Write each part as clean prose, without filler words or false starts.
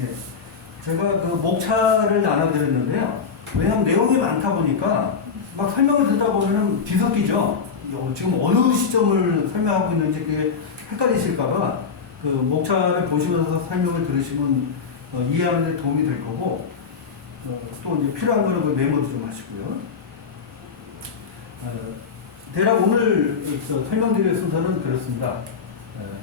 예. 제가 그 목차를 나눠드렸는데요. 왜냐하면 내용이 많다 보니까 막 설명을 듣다 보면은 뒤섞이죠. 지금 어느 시점을 설명하고 있는지 그게 헷갈리실까봐 그 목차를 보시면서 설명을 들으시면 이해하는 데 도움이 될 거고 또 이제 필요한 거는 그 메모도 좀 하시고요. 대략 오늘 설명드릴 순서는 그렇습니다.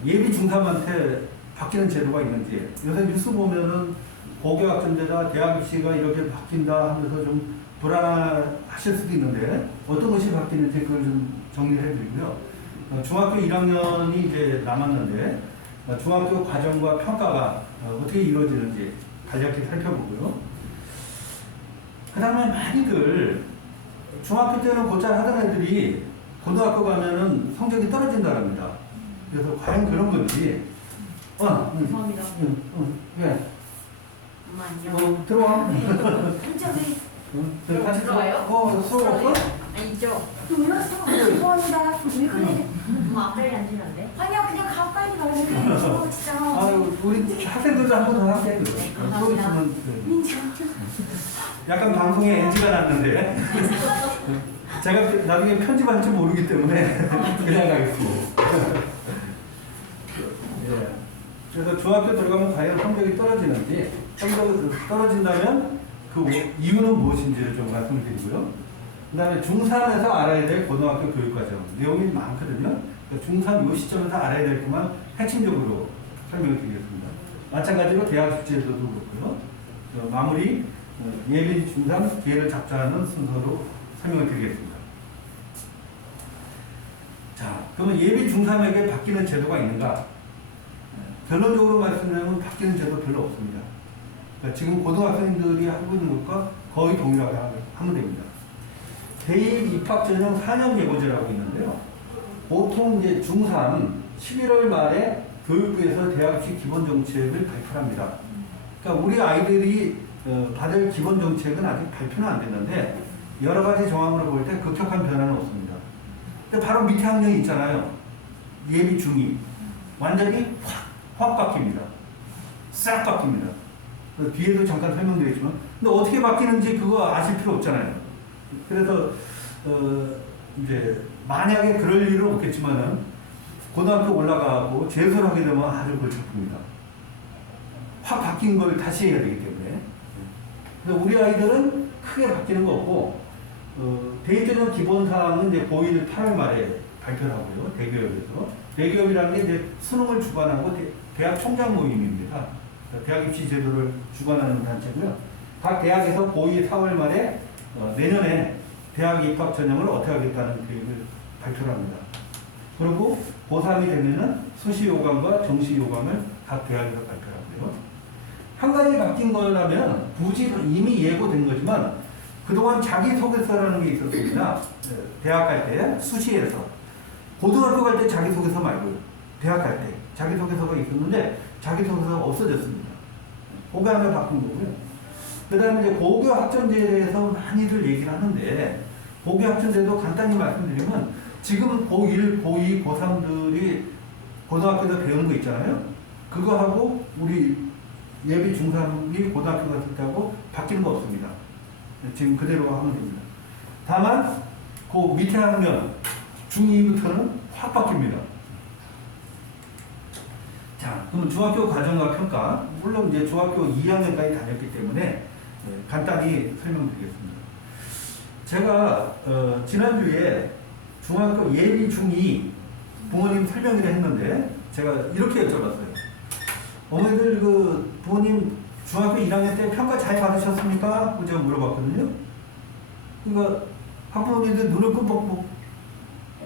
예비 중3한테 바뀌는 제도가 있는지 요새 뉴스 보면은 고교학점제다 대학 입시가 이렇게 바뀐다 하면서 좀 불안하실 수도 있는데 어떤 것이 바뀌는지 그걸 좀 정리를 해드리고요. 중학교 1학년이 이제 남았는데 중학교 과정과 평가가 어떻게 이루어지는지 간략히 살펴보고요. 그 다음에 많이들 중학교 때는 곧잘 하던 애들이 고등학교 가면은 성적이 떨어진다랍니다. 그래서 과연 그런 건지. 죄송합니다. 예. 엄마 안녕. 들어와. 한쪽이 같이 들어와요? 수업 없어? 있죠. 놀랐어. 죄송합니다. 왜 그래? 엄마 앞자리 앉으면 안 돼? 아니야, 그냥 가 빨리 가. 왜 그래? 진짜. 아유, 우리 학생들도 한 번 더 할게. 감사합니다. 민지. 약간 방송에 NG가 났는데. 제가 나중에 편집할지 모르기 때문에 그냥 가겠습니다. 예. 그래서 중학교 들어가면 과연 성적이 떨어지는지, 성적이 떨어진다면 그 이유는 무엇인지를 좀 말씀을 드리고요. 그 다음에 중3에서 알아야 될 고등학교 교육과정 내용이 많거든요. 중3 이 시점에서 알아야 될 것만 핵심적으로 설명을 드리겠습니다. 마찬가지로 대학 숙제에서도 그렇고요. 마무리 예비 중3 기회를 잡자는 순서로 설명을 드리겠습니다. 자, 그러면 예비 중3에게 바뀌는 제도가 있는가? 결론적으로 말씀드리면 바뀌는 제도 별로 없습니다. 그러니까 지금 고등학생들이 하고 있는 것과 거의 동일하게 하면 됩니다. 대입 입학 전형 4년 예고제라고 있는데요. 보통 이제 중3 11월 말에 교육부에서 대학 입시 기본 정책을 발표합니다. 그러니까 우리 아이들이 받을 기본 정책은 아직 발표는 안 됐는데 여러 가지 정황으로 볼 때 급격한 변화는 없습니다. 근데 바로 밑에 학년이 있잖아요. 예비 중2 완전히 확 바뀝니다. 싹 바뀝니다. 뒤에도 잠깐 설명드리지만 근데 어떻게 바뀌는지 그거 아실 필요 없잖아요. 그래서 이제 만약에 그럴 일은 없겠지만은 고등학교 올라가고 재수를 하게 되면 아주 골치 아픕니다. 확 바뀐 걸 다시 해야 되기 때문에. 그래서 우리 아이들은 크게 바뀌는 거 없고 대입전형 기본사항은 이제 고1 8월 말에 발표를 하고요. 대기업에서. 대기업이라는 게 이제 수능을 주관하고 대학 총장 모임입니다. 대학 입시 제도를 주관하는 단체고요. 각 대학에서 고2 4월 말에 내년에 대학 입학 전형을 어떻게 하겠다는 계획을 발표를 합니다. 그리고 고3이 되면은 수시 요강과 정시 요강을 각 대학에서 발표를 하고요. 한 가지 바뀐 거라면 굳이 이미 예고된 거지만 그동안 자기소개서라는 게 있었습니다. 대학 갈 때 수시에서 고등학교 갈 때 자기소개서 말고요. 대학 갈 때 자기소개서가 있었는데 자기소개서가 없어졌습니다. 그거 하나 바꾼 거고요. 그 다음에 이제 고교 학점제에 대해서 많이들 얘기를 하는데 고교 학점제도 간단히 말씀드리면 지금 고1, 고2, 고3들이 고등학교에서 배우는 거 있잖아요. 그거 하고 우리 예비 중3이 고등학교 갔을 때하고 바뀌는 거 없습니다. 지금 그대로 하면 됩니다. 다만 그 밑에 학년 중2부터는 확 바뀝니다. 자, 그럼 중학교 과정과 평가 물론 이제 중학교 2학년까지 다녔기 때문에 간단히 설명드리겠습니다. 제가 지난주에 중학교 예비 중2 부모님 설명회를 했는데 제가 이렇게 여쭤봤어요. 어머니들 그 부모님 중학교 1학년 때 평가 잘 받으셨습니까? 제가 물어봤거든요. 그러니까 학부모님들 눈을 끔뻑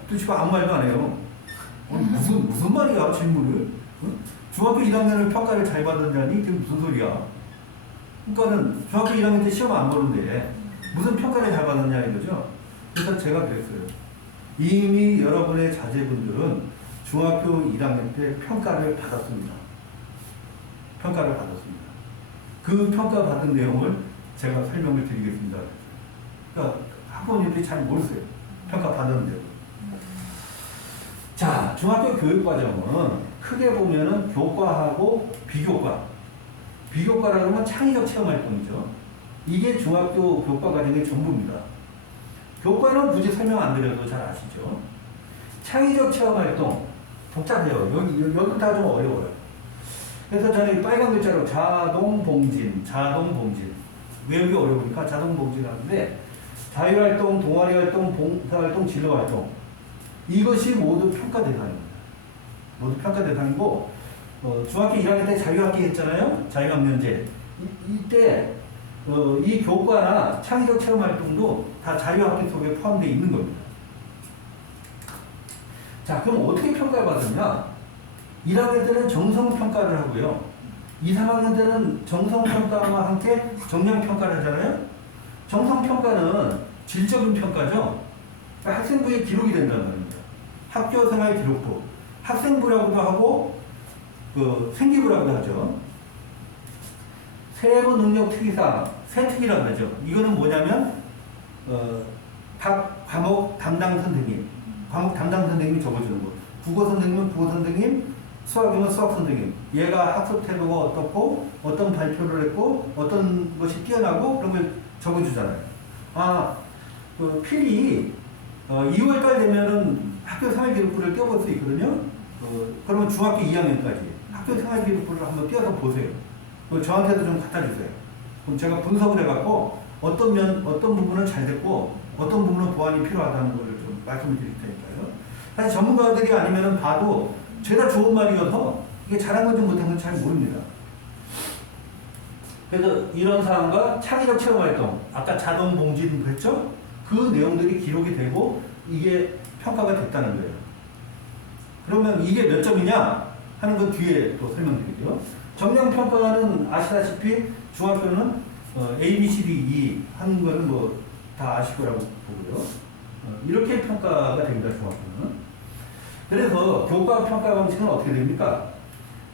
뜨시고 아무 말도 안 해요. 무슨 말이야 질문을? 중학교 1학년을 평가를 잘 받았냐니 그게 무슨 소리야? 그러니까는 중학교 1학년 때 시험 안 보는데 무슨 평가를 잘 받았냐 이거죠. 그래서 제가 그랬어요. 이미 여러분의 자제분들은 중학교 1학년 때 평가를 받았습니다. 평가를 받았습니다. 그 평가 받은 내용을 제가 설명을 드리겠습니다. 그러니까 학부모님들이 잘 모르세요. 평가 받았는데도. 자, 중학교 교육과정은 크게 보면은 교과하고 비교과 비교과라 그러면 창의적 체험 활동이죠. 이게 중학교 교과 과정의 전부입니다. 교과는 굳이 설명 안 드려도 잘 아시죠. 창의적 체험 활동 복잡해요. 여기 다 좀 어려워요. 그래서 저는 빨간 글자로 자동봉진 외우기 어려우니까 자동봉진 하는데 자유활동, 동아리활동, 봉사활동, 진로활동 이것이 모두 평가 대상입니다. 모두 평가 대상이고 중학교 1학년 때 자유학기 했잖아요. 자유학년제 이때 이 교과나 창의적 체험활동도 다 자유학기 속에 포함되어 있는 겁니다. 자, 그럼 어떻게 평가를 받느냐? 1학년 때는 정성평가를 하고요. 2, 3학년 때는 정성평가와 함께 정량평가를 하잖아요. 정성평가는 질적인 평가죠. 그러니까 학생부에 기록이 된다는 말입니다. 학교생활 기록부. 학생부라고도 하고 생기부라고도 하죠. 세부 능력 특이사항, 세특이라고 하죠. 이거는 뭐냐면 각 과목 담당 선생님이 적어주는 거. 국어 선생님은 국어 선생님, 수학이면 수학 선생님. 얘가 학습 태도가 어떻고, 어떤 발표를 했고, 어떤 것이 뛰어나고 그런 걸 적어주잖아요. 필히 2월달 되면은 학교 생활기록부를 띄워볼 수 있거든요. 그러면 중학교 2학년까지 학교 생활기록부를 한번 띄워서 보세요. 저한테도 좀 갖다 주세요. 그럼 제가 분석을 해갖고 어떤 부분은 잘 됐고 어떤 부분은 보완이 필요하다는 걸 좀 말씀을 드릴 테니까요. 사실 전문가들이 아니면은 봐도 죄다 좋은 말이어서 이게 잘한 건지 못한 건지 잘 모릅니다. 그래서 이런 사항과 창의적 체험활동, 아까 자동봉진 그랬죠? 그 내용들이 기록이 되고 이게 평가가 됐다는 거예요. 그러면 이게 몇 점이냐 하는 건 뒤에 또 설명드리죠. 정량평가는 아시다시피 중학교는 A, B, C, D, E 하는 거는 뭐 다 아실 거라고 보고요. 이렇게 평가가 됩니다, 중학교는. 그래서 교과 평가 방식은 어떻게 됩니까?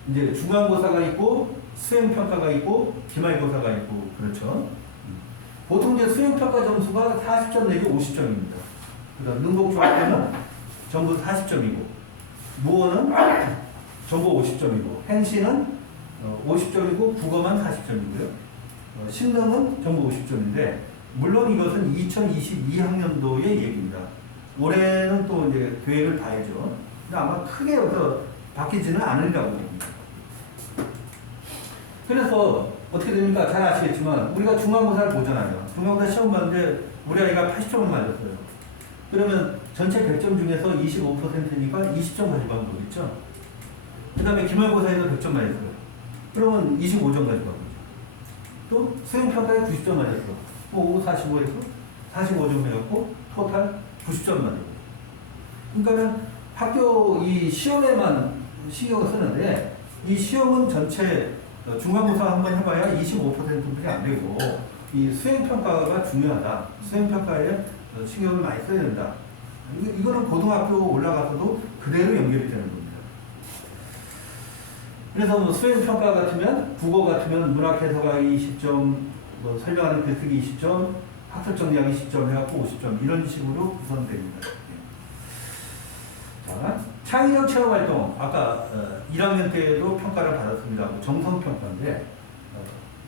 이제 중간고사가 있고 수행평가가 있고 기말고사가 있고 그렇죠. 보통 이제 수행평가 점수가 40점 내지 50점입니다. 그래서 능곡중학교는 전부 40점이고 무어는 전부 50점이고 행시는 50점이고 국어만 40점이고요. 신능은 전부 50점인데 물론 이것은 2022학년도의 얘기입니다. 올해는 또 이제 계획을 봐야죠. 근데 아마 크게 여기서 바뀌지는 않으리라고 봅니다. 그래서 어떻게 됩니까? 잘 아시겠지만 우리가 중간고사를 보잖아요. 중간고사 시험 봤는데 우리 아이가 80점을 맞았어요. 그러면 전체 100점 중에서 25%니까 20점 가지고 가면 되겠죠? 그 다음에 기말고사에서 100점 맞았어요. 그러면 25점 가지고 가고 또 수행평가에 90점 맞았어. 5, 45에서 45점 해갖고 토탈 90점 맞아요. 그러니까는 학교 이 시험에만 신경을 쓰는데 이 시험은 전체 중간고사 한번 해봐야 25%뿐이 안 되고 이 수행평가가 중요하다. 수행평가에 신경을 많이 써야 된다. 이거는 고등학교 올라가서도 그대로 연결이 되는 겁니다. 그래서 뭐 수행평가 같으면 국어 같으면 문학해석가 20점, 뭐 설명하는 글쓰기 20점, 학습 정리하기 10점 해갖고 50점 이런 식으로 구성됩니다. 자, 창의적 체험활동 아까 1학년 때에도 평가를 받았습니다. 정성평가인데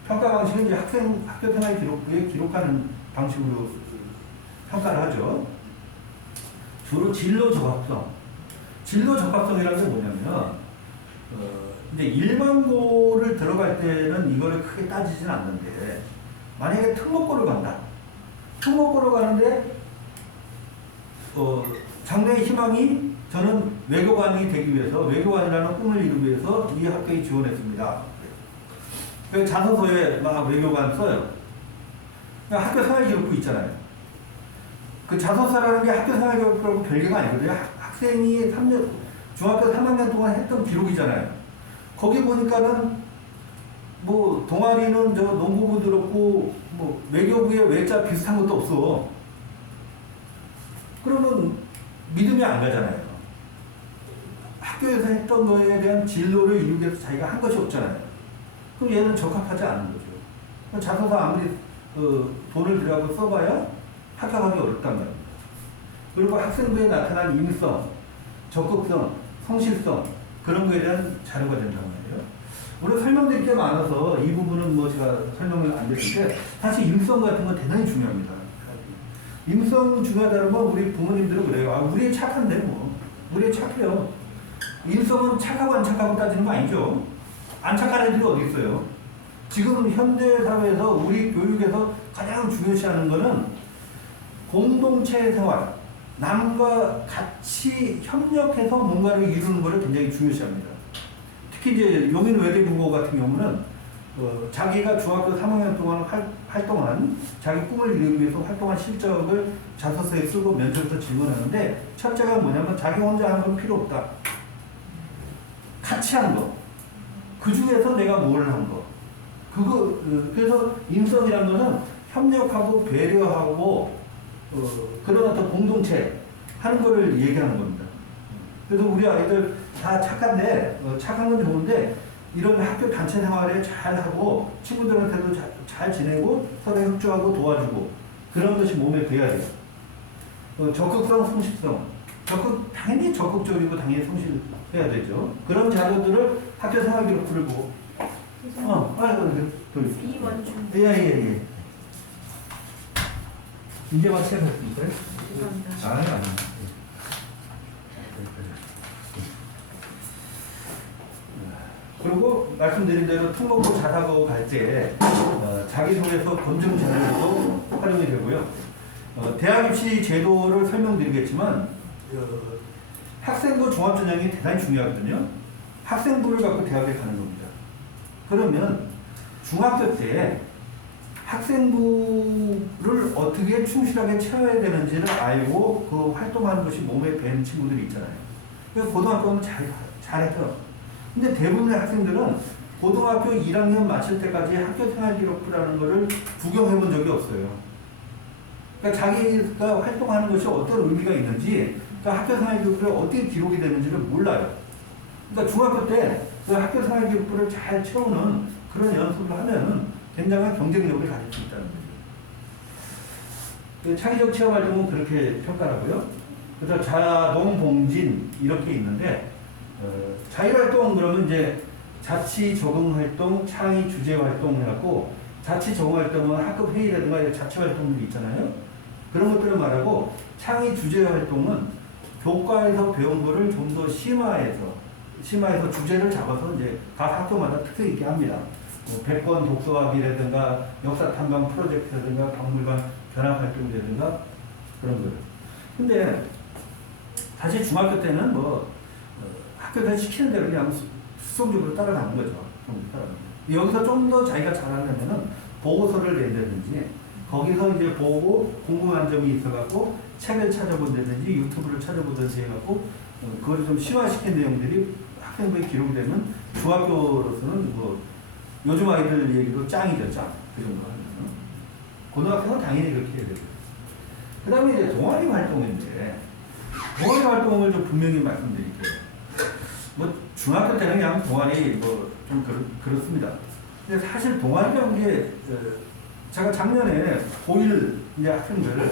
평가 방식은 이제 학교 생활 기록부에 기록하는 방식으로 평가를 하죠. 주로 진로 적합성. 진로 적합성이라는 게 뭐냐면 이제 일반고를 들어갈 때는 이거를 크게 따지진 않는데 만약에 특목고를 간다. 특목고를 가는데 장래의 희망이 저는 외교관이 되기 위해서 외교관이라는 꿈을 이루기 위해서 이 학교에 지원했습니다. 그 자소서에 막 외교관 써요. 학교 생활기록부 있잖아요. 그 자소서라는 게 학교 생활기록부하고 별개가 아니거든요. 학생이 중학교 3학년 동안 했던 기록이잖아요. 거기 보니까는 뭐 동아리는 저 농구부 들었고 뭐 외교부에 외자 비슷한 것도 없어. 그러면 믿음이 안 가잖아요. 학교에서 했던 거에 대한 진로를 이루기 위해서 자기가 한 것이 없잖아요. 그럼 얘는 적합하지 않은 거죠. 자소서 아무리 돈을 들여고 써봐야 합격하기 어렵단 말입니다. 그리고 학생부에 나타난 인성, 적극성, 성실성 그런 거에 대한 자료가 된단 말이에요. 오늘 설명드릴 게 많아서 이 부분은 뭐 제가 설명을 안 드리는데 사실 임성 같은 건 대단히 중요합니다. 임성 중요하다는 건 우리 부모님들은 그래요. 아, 우리 착한데 뭐. 우리 착해요. 임성은 착하고 안 착하고 따지는 거 아니죠. 안 착한 애들이 어디 있어요. 지금 현대 사회에서 우리 교육에서 가장 중요시하는 거는 공동체 생활, 남과 같이 협력해서 뭔가를 이루는 것을 굉장히 중요시합니다. 특히 이제 용인 외대국어 같은 경우는 자기가 중학교 3학년 동안 활동한 자기 꿈을 이루기 위해서 활동한 실적을 자소서에 쓰고 면접에서 질문하는데 첫째가 뭐냐면 자기 혼자 하는 건 필요 없다. 같이 하는 거. 그 중에서 내가 뭘 한 거. 그래서 인성이라는 거는 협력하고 배려하고 그런 어떤 공동체 하는 거를 얘기하는 겁니다. 그래서 우리 아이들 다 착한데 착한 건 좋은데 이런 학교 단체 생활에 잘하고 친구들한테도 잘 지내고 서로 협조하고 도와주고 그런 것이 몸에 배야 돼요. 적극성, 성실성. 당연히 적극적이고 당연히 성실해야 되죠. 그런 자료들을 학교 생활 기록부를 보고 이원준. 예. 이제 막 시작했습니까? 죄송합니다. 아니요. 그리고 말씀드린 대로 특목고 자사고 갈 때 자기소개서 검증 자료도 활용이 되고요. 대학 입시 제도를 설명드리겠지만 학생부 종합전형이 대단히 중요하거든요. 학생부를 갖고 대학에 가는 겁니다. 그러면 중학교 때 학생부를 어떻게 충실하게 채워야 되는지를 알고 그 활동하는 것이 몸에 밴 친구들이 있잖아요. 그래서 고등학교는 잘해요. 근데 대부분의 학생들은 고등학교 1학년 마칠 때까지 학교생활기록부라는 것을 구경해 본 적이 없어요. 그러니까 자기가 활동하는 것이 어떤 의미가 있는지, 그러니까 학교생활기록부에 어떻게 기록이 되는지를 몰라요. 그러니까 중학교 때 그 학교생활기록부를 잘 채우는 그런 연습을 하면은 굉장한 경쟁력을 가질 수 있다는 거죠. 그 창의적 체험활동은 그렇게 평가하고요. 그래서 자동 봉진 이렇게 있는데 자율활동 그러면 이제 자치 적응 활동, 창의 주제 활동 해갖고 자치 적응 활동은 학급 회의라든가 자치 활동들이 있잖아요. 그런 것들을 말하고 창의 주제 활동은 교과에서 배운 거를 좀 더 심화해서 주제를 잡아서 이제 각 학교마다 특색 있게 합니다. 뭐 100권 독서하기라든가 역사 탐방 프로젝트라든가 박물관 견학 활동이라든가 그런 거예요. 근데 사실 중학교 때는 뭐 학교에서 시키는 대로 그냥 수성적으로 따라가는 거죠. 여기서 좀 더 자기가 잘하려면은 보고서를 낸다든지 거기서 이제 보고 궁금한 점이 있어갖고 책을 찾아본다든지 유튜브를 찾아보든지 해갖고 그걸 좀 심화시킨 내용들이 학생부에 기록이 되면 중학교로서는 뭐 요즘 아이들 얘기로 짱이죠, 짱. 그 정도 하면. 고등학교는 당연히 그렇게 해야 되고. 그 다음에 이제 동아리 활동인데, 동아리 활동을 좀 분명히 말씀드릴게요. 뭐, 중학교 때는 그냥 동아리 뭐, 좀 그렇습니다. 근데 사실 동아리라는 게, 제가 작년에 고1 이제 학생들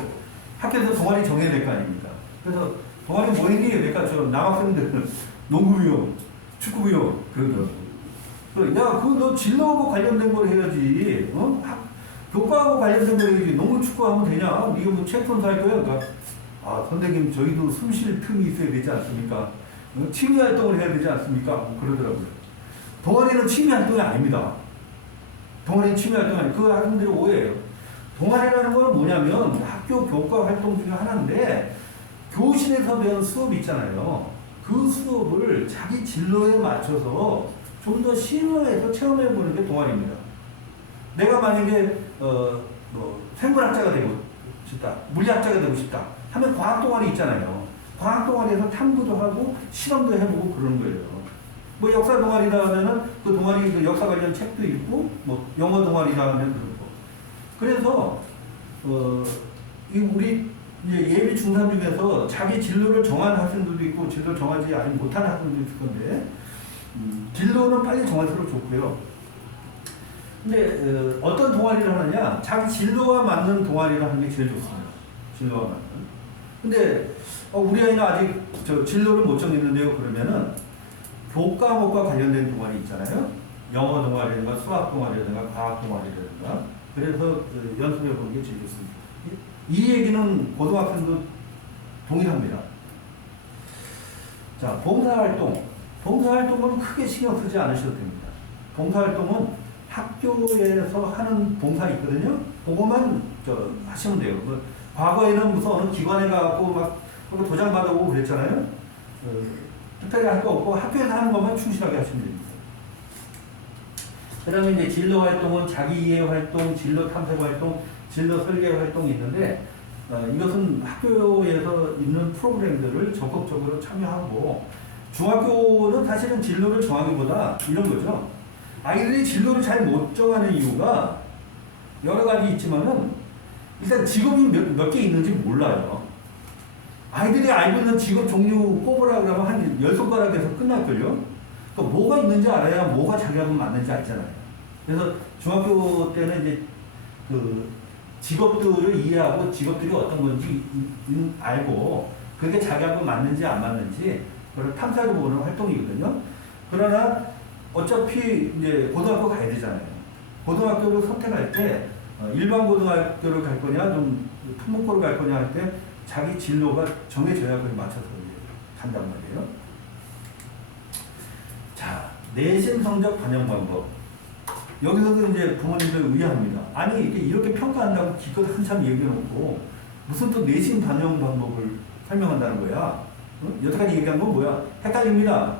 학교에서 동아리 정해야 될 거 아닙니까? 그래서 동아리 뭐 했니? 그러니까 저 남학생들은 농구부요, 축구부요, 그러더라고요. 야, 그거 너 진로하고 관련된 걸 해야지. 교과하고 관련된 걸 해야지. 농구 축구 하면 되냐? 이거 뭐 책 선수할 거야? 그러니까, 선생님, 저희도 숨 쉴 틈이 있어야 되지 않습니까? 취미 활동을 해야 되지 않습니까? 뭐 그러더라고요. 동아리는 취미 활동이 아닙니다. 동아리는 취미 활동이 아니에요. 그 학생들이 오해예요. 동아리라는 건 뭐냐면 학교 교과 활동 중에 하나인데, 교실에서 배운 수업이 있잖아요. 그 수업을 자기 진로에 맞춰서 좀 더 심화해서 체험해보는 게 동아리입니다. 내가 만약에 생물학자가 되고 싶다, 물리학자가 되고 싶다 하면 과학 동아리 있잖아요. 과학 동아리에서 탐구도 하고 실험도 해보고 그런 거예요. 뭐 역사 동아리다 하면은 그 동아리 그 역사 관련 책도 읽고 뭐 영어 동아리다 하면 그러고. 그래서 우리 이제 예비 중3 중에서 자기 진로를 정한 학생들도 있고 진로 정하지 못하는 학생들도 있을 건데 진로는 빨리 정할수록 좋고요. 근데 어떤 동아리를 하느냐, 자기 진로와 맞는 동아리를 하는 게 제일 좋습니다. 진로와 맞는. 근데 우리 아이는 아직 진로를 못 정했는데요. 그러면은 교과목과 관련된 동아리 있잖아요. 영어 동아리라든가 수학 동아리라든가 과학 동아리라든가 그래서 연습해 보는 게 제일 좋습니다. 이 얘기는 고등학생도 동일합니다. 자, 봉사활동. 봉사활동은 크게 신경 쓰지 않으셔도 됩니다. 봉사활동은 학교에서 하는 봉사 있거든요. 그거만 하시면 돼요. 과거에는 무슨 어느 기관에 가고 막 도장 받아오고 그랬잖아요. 특별히 할 거 없고 학교에서 하는 것만 충실하게 하시면 됩니다. 그 다음에 이제 진로 활동은 자기 이해 활동, 진로 탐색 활동, 진로 설계 활동이 있는데 이것은 학교에서 있는 프로그램들을 적극적으로 참여하고 중학교는 사실은 진로를 정하기보다 이런 거죠. 아이들이 진로를 잘 못 정하는 이유가 여러 가지 있지만은 일단 직업이 몇 개 있는지 몰라요. 아이들이 알고 있는 직업 종류 꼽으라 그러면 한 10손가락에서 끝날걸요? 그러니까 뭐가 있는지 알아야 뭐가 자기하고 맞는지 알잖아요. 그래서 중학교 때는 이제 그 직업들을 이해하고 직업들이 어떤 건지 알고 그게 자기하고 맞는지 안 맞는지 그걸 탐사해 보는 활동이거든요. 그러나 어차피 이제 고등학교 가야 되잖아요. 고등학교를 선택할 때 일반 고등학교를 갈 거냐 좀 특목고를 갈 거냐 할 때 자기 진로가 정해져야 그에 맞춰서 이제 간단 말이에요. 자, 내신 성적 반영 방법. 여기서도 이제 부모님들 의아합니다. 아니 이렇게 평가한다고 기껏 한참 얘기해놓고 무슨 또 내신 반영 방법을 설명한다는 거야. 여태까지 얘기한 건 뭐야? 헷갈립니다.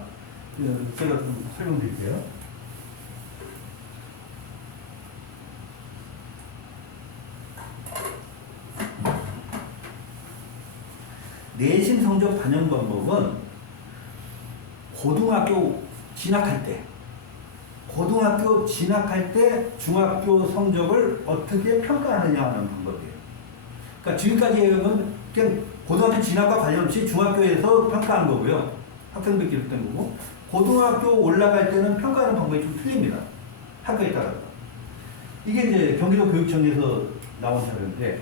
제가 좀 설명드릴게요. 내신 성적 반영 방법은 고등학교 진학할 때 중학교 성적을 어떻게 평가하느냐 하는 방법이에요. 그러니까 지금까지 얘기한 건 그냥 고등학교 진학과 관련 없이 중학교에서 평가하는 거고요. 학생들끼리 된 거고. 고등학교 올라갈 때는 평가하는 방법이 좀 틀립니다. 학교에 따라서. 이게 이제 경기도 교육청에서 나온 자료인데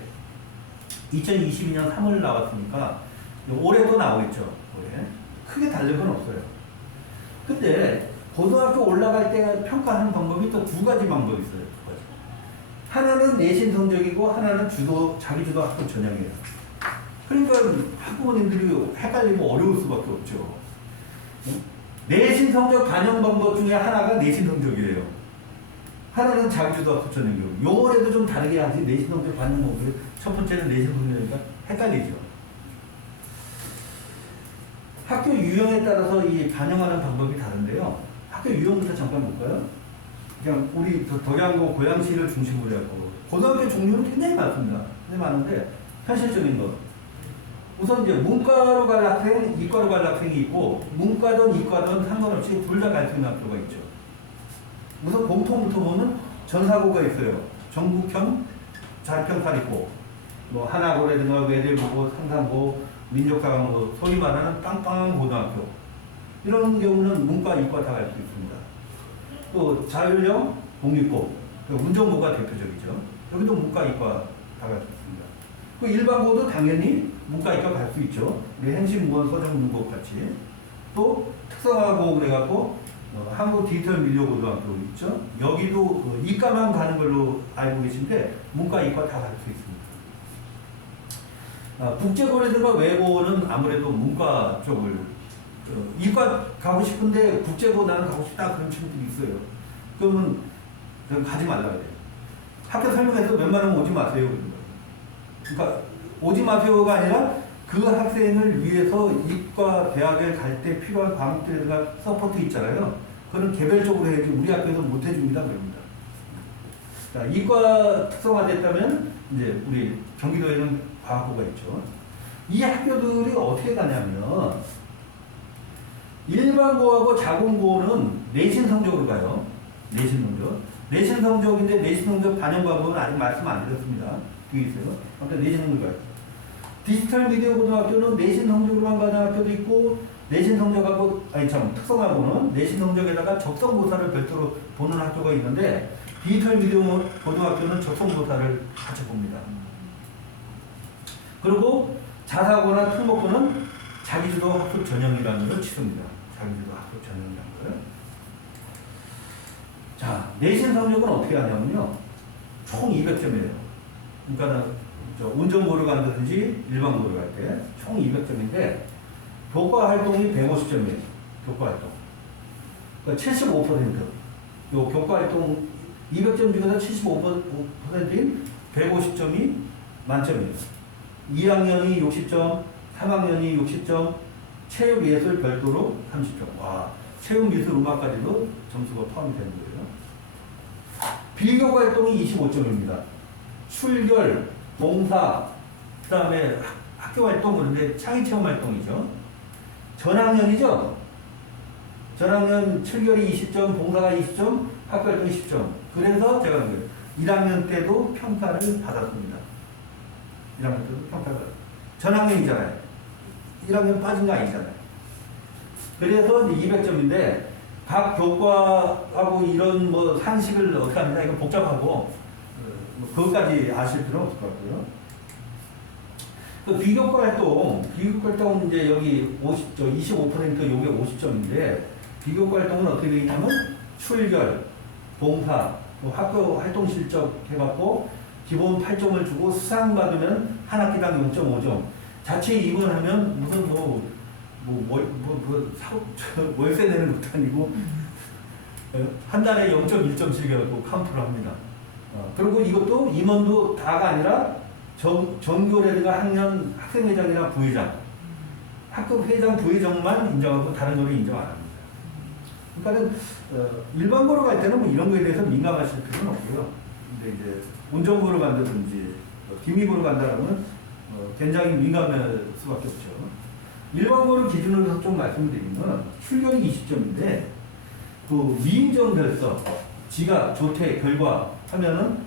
2022년 3월 나왔으니까 올해도 나오겠죠. 올해. 크게 다른 건 없어요. 근데 고등학교 올라갈 때 평가하는 방법이 또 두 가지 방법이 있어요. 두 가지. 하나는 내신 성적이고 하나는 자기 주도 학급 전형이에요. 그러니까 학부모님들이 헷갈리고 어려울 수밖에 없죠. 내신 성적 반영 방법 중에 하나가 내신 성적이에요. 하나는 자기 주도 학급 전형이에요. 요번에도 좀 다르게 하지. 내신 성적 반영 방법이 첫 번째는 내신 성적이니까 헷갈리죠. 학교 유형에 따라서 이 반영하는 방법이 다른데요. 학교 유형부터 잠깐 볼까요? 그냥 우리 덕양고 고양시를 중심으로 하고 고등학교 종류는 굉장히 많습니다. 굉장히 많은데 현실적인 것. 우선 이제 문과로 갈 학생, 이과로 갈 학생이 있고 문과든 이과든 상관없이 둘 다 갈 수 있는 학교가 있죠. 우선 공통부터 보면 전사고가 있어요. 전국형, 자립형 사립고, 뭐 하나고라든가 외대고고, 상산고, 민족사관고, 소위 말하는 빵빵한 고등학교. 이런 경우는 문과, 이과 다 갈 수 있습니다. 또 자율형, 공립고, 운정고가 대표적이죠. 여기도 문과, 이과 다 갈 수 있습니다. 그 일반고도 당연히 문과, 이과 갈 수 있죠. 우리 행신무원, 서정문고 같이. 또 특성화고 그래갖고 한국 디지털 밀려고등학교 있죠. 여기도 이과만 가는 걸로 알고 계신데 문과, 이과 다 갈 수 있습니다. 국제고라든가 외고는 아무래도 문과 쪽을 이과 가고 싶은데 국제고 나는 가고 싶다 그런 친구들이 있어요. 그러면 가지 말라 그래요. 학교 설명해서 웬만하면 오지 마세요. 그러니까 오지 마세요가 아니라 그 학생을 위해서 이과 대학에 갈 때 필요한 과목들에다가 서포트 있잖아요. 그건 개별적으로 해야지 우리 학교에서 못 해줍니다. 그럽니다. 자, 이과 특성화됐다면 이제 우리 경기도에는 과학고가 있죠. 이 학교들이 어떻게 가냐면 일반고하고 자공고는 내신 성적으로 가요. 내신 성적. 내신 성적인데 내신 성적 반영 방법은 아직 말씀 안 드렸습니다. 뒤에 있어요. 아무튼 내신 성적으로 가요. 디지털 미디어 고등학교는 내신 성적으로만 가는 학교도 있고 내신 성적하고 특성화고는 내신 성적에다가 적성고사를 별도로 보는 학교가 있는데 디지털 미디어 고등학교는 적성고사를 같이 봅니다. 그리고 자사고나 특목고는 자기주도 학급 전형이라는 걸 치릅니다. 자기주도 학급 전형이라는 걸. 자, 내신 성적은 어떻게 하냐면요. 총 200점이에요. 그러니까 운전고를 간다든지 일반 고를 갈 때 총 200점인데 교과 활동이 150점이에요. 교과 활동. 그러니까 75%. 요 교과 활동 200점 중에서 75%인 150점이 만점이에요. 2학년이 60점, 3학년이 60점, 체육 예술 별도로 30점. 와, 체육 미술 음악까지도 점수가 포함이 되는 거예요. 비교과 활동이 25점입니다. 출결, 봉사, 그 다음에 학교 활동, 그런데 창의 체험 활동이죠. 전학년이죠. 전학년 출결이 20점, 봉사가 20점, 학교 활동이 10점. 그래서 제가 1학년 때도 평가를 받았습니다. 1학년 때도 평가를 받았습니다. 전학년이잖아요. 1학년 빠진 거 아니잖아요. 그래서 이제 200점인데 각 교과하고 이런 뭐 상식을 어떻게 합니다. 이거 복잡하고 그것까지 아실 필요는 없을 것 같고요. 그 비교과 활동은 이제 여기 25% 요게 50점인데 비교과 활동은 어떻게 되냐면 출결, 봉사, 학교 활동 실적 해갖고 기본 8점을 주고 수상 받으면 한 학기당 0.5점. 자체 입원하면 무슨 월세 내는 것도 아니고 한 달에 0.1점씩 해갖고 카운트를 합니다. 그리고 이것도 임원도 다가 아니라 전교라든가 학년 학생회장이나 부회장, 학급 회장, 부회장만 인정하고 다른 거를 인정 안 합니다. 그러니까는 일반고로 갈 때는 뭐 이런 거에 대해서 민감하실 필요는 없고요. 근데 이제 운전고로 간다든지 기미고로 간다면 굉장히 민감할 수밖에 없죠. 일반고를 기준으로 해서 좀 말씀드리면 출결이 20점인데 그 미인정 결서, 지각, 조퇴, 결과 하면은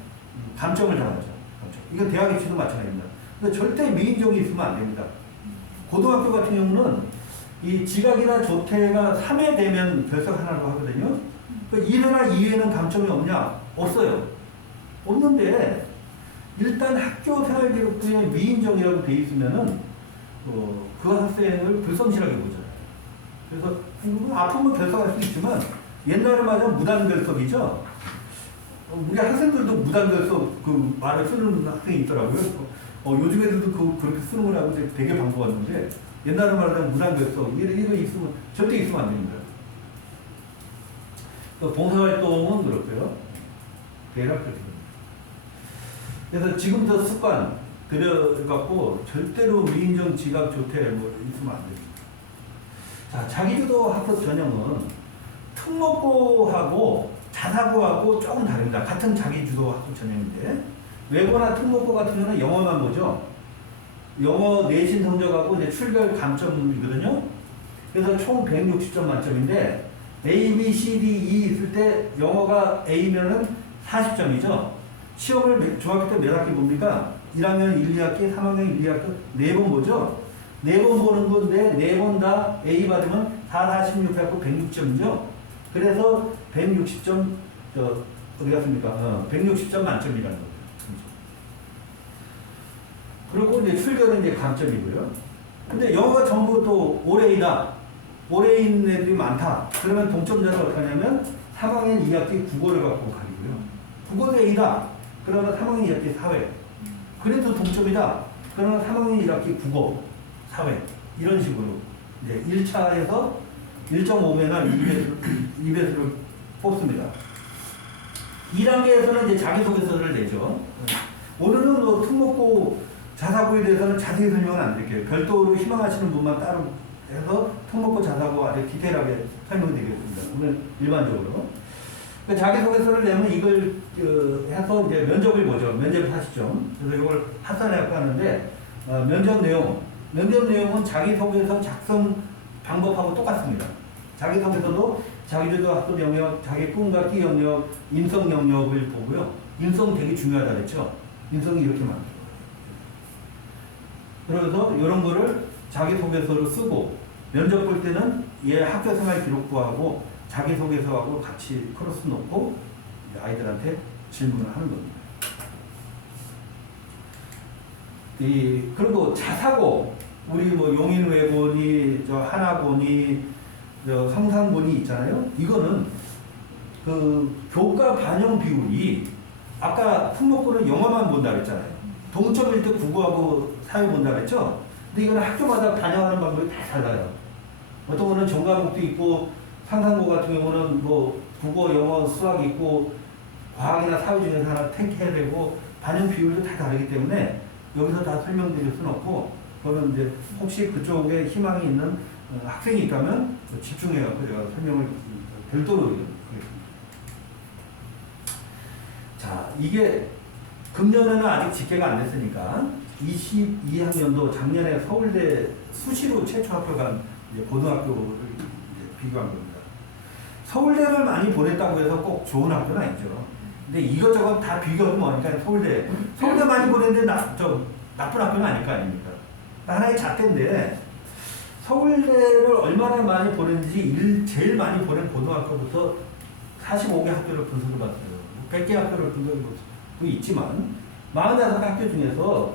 감점을 당하죠. 이건 대학 입시도 마찬가지입니다. 근데 절대 미인정이 있으면 안 됩니다. 고등학교 같은 경우는 이 지각이나 조퇴가 3회 되면 결석 하나로 하거든요. 그 1회나 2회는 감점이 없냐? 없어요. 없는데 일단 학교 생활 기록부에 미인정이라고 돼 있으면은 그 학생을 불성실하게 보잖아요. 그래서 아프면 결석할 수 있지만 옛날에 말하면 무단결석이죠. 우리 학생들도 무단결석 그 말을 쓰는 학생이 있더라고요. 요즘 애들도 그렇게 쓰는 거라고 되게 반가웠는데 옛날에 말하면 무단결석 이거 있으면 절대 있으면 안 됩니다. 봉사활동은 그렇고요. 대략 그렇게 됩니다. 그래서 지금부터 습관 들여갖고 절대로 미인정, 지각, 조퇴 뭐 있으면 안 됩니다. 자, 자기주도 학습 전형은 특목고하고 자사고하고 조금 다릅니다. 같은 자기주도 학습 전형인데 외고나 특목고 같은 경우는 영어만 보죠. 영어 내신 성적하고 이제 출결 감점이거든요. 그래서 총 160점 만점인데 A, B, C, D, E 있을 때 영어가 A면은 40점이죠. 시험을 중학교 때 몇 학기 봅니까? 1학년 1, 2학기, 3학년 1, 2학기 4번 보죠. 4번 보는 건데 4번 다 A 받으면 4, 46 해갖고 106점이죠. 그래서 160점 어디 갔습니까? 160점 만점이라는 거예요. 그리고 이제 출결은 이제 감점이고요. 근데 영어가 전부 또 올해이다. 올해인 애들이 많다. 그러면 동점자를 어떻게 하냐면 3학년 2학기 국어를 갖고 가리고요. 국어도 A다. 그러면 3학년 2학기 사회. 그래도 동점이다. 그러면 3학년 1학기 국어, 사회. 이런 식으로 이제 1차에서 1.5매나 2배수를 뽑습니다. 2단계에서는 이제 자기소개서를 내죠. 오늘은 뭐 특목고 자사고에 대해서는 자세히 설명은 안 드릴게요. 별도로 희망하시는 분만 따로 해서 특목고 자사고 아주 디테일하게 설명드리겠습니다. 오늘 일반적으로. 자기소개서를 내면 이걸 해서 이제 면접을 보죠. 면접을 하시죠. 그래서 이걸 합산해갖고 하는데 면접 내용은 자기소개서 작성 방법하고 똑같습니다. 자기소개서도 자기주도 학습 영역, 자기 꿈과 끼 영역, 인성 영역을 보고요. 인성 되게 중요하다 그랬죠. 인성이 이렇게 많아요. 그래서 이런 거를 자기소개서로 쓰고 면접 볼 때는 얘 학교생활 기록부하고 자기소개서하고 같이 크로스 놓고 아이들한테 질문을 하는 겁니다. 그리고 자사고, 우리 뭐 용인외고니, 하나고니, 성산고니 있잖아요. 이거는 그 교과 반영 비율이 아까 특목고는 영어만 본다 그랬잖아요. 동점일 때 국어하고 사회 본다 그랬죠. 근데 이거는 학교마다 반영하는 방법이 다 달라요. 어떤 거는 전과목도 있고 상상고 같은 경우는 뭐 국어, 영어, 수학 있고 과학이나 사회 중에서 하나 택해야 되고 반영 비율도 다 다르기 때문에 여기서 다 설명드릴 수는 없고 그거는 이제 혹시 그쪽에 희망이 있는 학생이 있다면 집중해서 제가 설명을 별도로 드리겠습니다. 자, 이게 금년에는 아직 집계가 안 됐으니까 22학년도 작년에 서울대 수시로 최초 합격한 이제 고등학교를 이제 비교한 겁니다. 서울대를 많이 보냈다고 해서 꼭 좋은 학교는 아니죠. 근데 이것저것 다 비교하면 뭐니까 서울대 많이 보냈는데 나쁜 학교는 아닐 거 아닙니까? 하나의 잣대인데 서울대를 얼마나 많이 보냈는지 제일 많이 보낸 고등학교부터 45개 학교를 분석을 받았어요. 100개 학교를 분석을 받고 있지만 45학교 중에서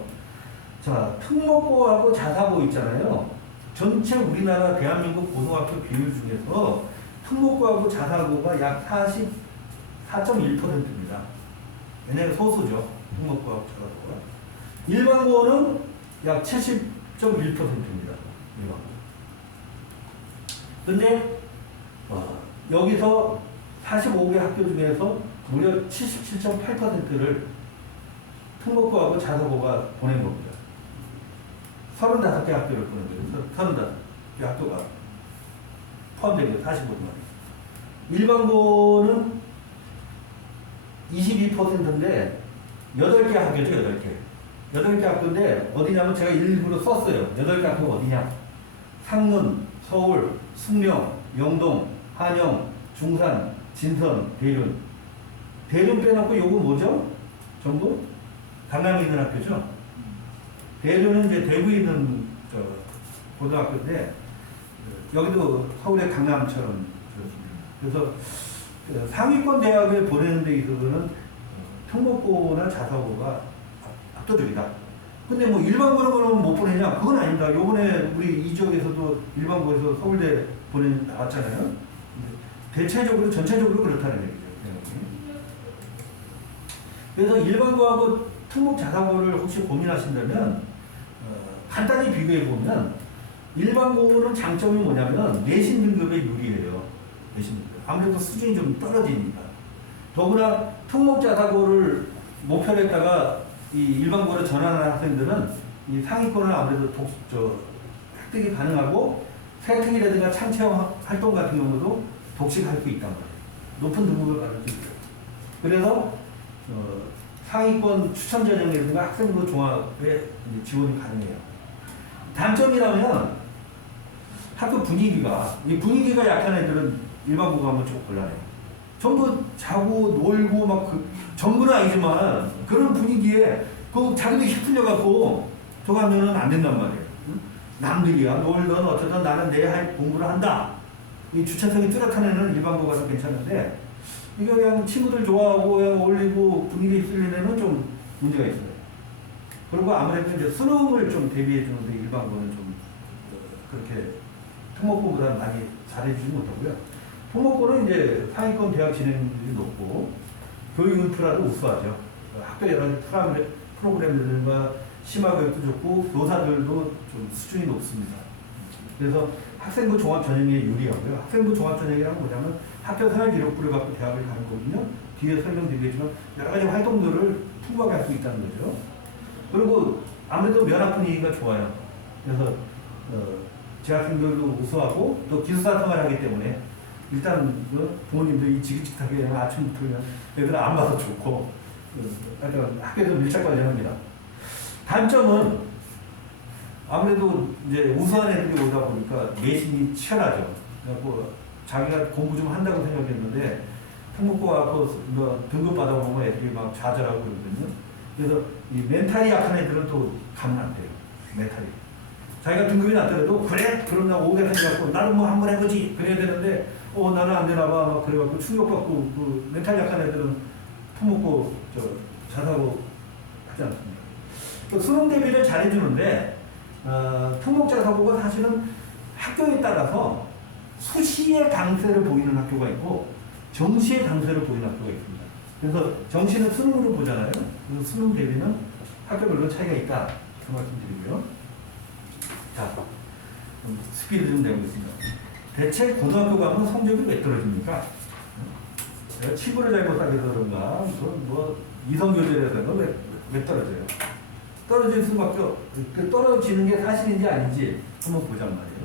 자 특목고하고 자사고 있잖아요. 전체 우리나라 대한민국 고등학교 비율 중에서 특목고하고 자사고가 약 44.1%입니다. 왜냐하면 소수죠. 특목고하고 자사고가. 일반고는 약 70.1%입니다. 일반고. 근데 여기서 45개 학교 중에서 무려 77.8%를 특목고하고 자사고가 보낸 겁니다. 35개 학교를 보낸 거예요. 35개 학교가 포함되고요. 45만. 일반고는 22%인데 8개 학교죠. 8개. 8개 학교인데 어디냐면 제가 일부러 썼어요. 8개 학교가 어디냐. 상문, 서울, 숙명, 영동, 한영, 중산, 진선, 대륜. 대륜 빼놓고 요거 뭐죠? 전부? 강남에 있는 학교죠? 대륜은 이제 대구에 있는 고등학교인데 여기도 서울의 강남처럼 그렇습니다. 그래서 상위권 대학에 보내는 데 있어서는 특목고나 자사고가 압도적이다. 근데 뭐 일반고는 그러면 못 보내냐? 그건 아닙니다. 요번에 우리 이 지역에서도 일반고에서 서울대 나왔잖아요. 대체적으로 전체적으로 그렇다는 얘기죠. 그래서 일반고하고 특목 자사고를 혹시 고민하신다면 간단히 비교해 보면 일반고는 장점이 뭐냐면 내신 등급에 유리해요. 내신 등급. 아무래도 수준이 좀 떨어지니까. 더구나 특목 자사고를 목표로 했다가 이 일반고로 전환하는 학생들은 이 상위권은 아무래도 획득이 가능하고 세팅이라든가 창체험 활동 같은 경우도 독식할 수 있단 말이에요. 높은 등급을 받을 수 있어요. 그래서 상위권 추천 전형이라든가 학생부 종합에 지원이 가능해요. 단점이라면 학교 분위기가 약한 애들은 일반고 가면 좀 곤란해요. 전부 자고 놀고 막 전부는 아니지만 그런 분위기에 자기도 휩쓸려갖고 들어가면은 안 된단 말이에요. 남들이야 놀든 어쩌든 나는 내 할 공부를 한다. 이 주체성이 뚜렷한 애는 일반고 가서 괜찮은데 이거 그냥 친구들 좋아하고 그냥 어울리고 분위기에 휩쓸리는 애는 좀 문제가 있어요. 그리고 아무래도 이제 수능을 좀 대비해 주는데 일반고는 좀 그렇게 특목고보다 많이 잘해주지 못하고요. 특목고는 이제 상위권 대학 진행률이 높고 교육 인프라도 우수하죠. 학교 여러 가지 프로그램들과 심화교육도 좋고 교사들도 좀 수준이 높습니다. 그래서 학생부 종합 전형에 유리하고요. 학생부 종합 전형이란 뭐냐면 학교 생활 기록부를 갖고 대학을 가는 거거든요. 뒤에 설명드리겠지만 여러 가지 활동들을 풍부하게 할 수 있다는 거죠. 그리고 아무래도 면학 분위기가 좋아요. 그래서 재학생들도 우수하고 또 기숙사 생활하기 때문에 일단 부모님도 이 지긋지긋하게 아침부터 그냥 애들 안 봐서 좋고 하여튼 학교에서 밀착 관리합니다. 단점은 아무래도 이제 우수한 애들이 오다 보니까 내신이 치열하죠. 그래서 자기가 공부 좀 한다고 생각했는데 특목고 앞으로 등급 받아보면 애들이 막 좌절하고 그러거든요. 그래서 이 멘탈이 약한 애들은 또 가면 안 돼요. 멘탈이. 자기가 등급이 낮더라도 그래? 그럼 나 오게 생각하고 나는 뭐 한번 해보지 그래야 되는데 나는 안 되나 봐 막 그래갖고 충격받고 그 멘탈 약한 애들은 특목고 자사고 하지 않습니다. 또 수능 대비를 잘해주는데 특목 자사고가 사실은 학교에 따라서 수시에 강세를 보이는 학교가 있고 정시의 강세를 보이는 학교가 있습니다. 그래서 정시는 수능으로 보잖아요. 그래서 수능 대비는 학교별로 차이가 있다. 그 말씀 드리고요. 자, 스피드 좀 내보겠습니다. 대체 고등학교 가면 성적이 왜 떨어집니까? 내가 친구를 잘못하게 해서 그런가, 뭐 이성 교제를 해서 왜 떨어져요? 떨어질 수밖에 떨어지는 게 사실인지 아닌지 한번 보자는 말이에요.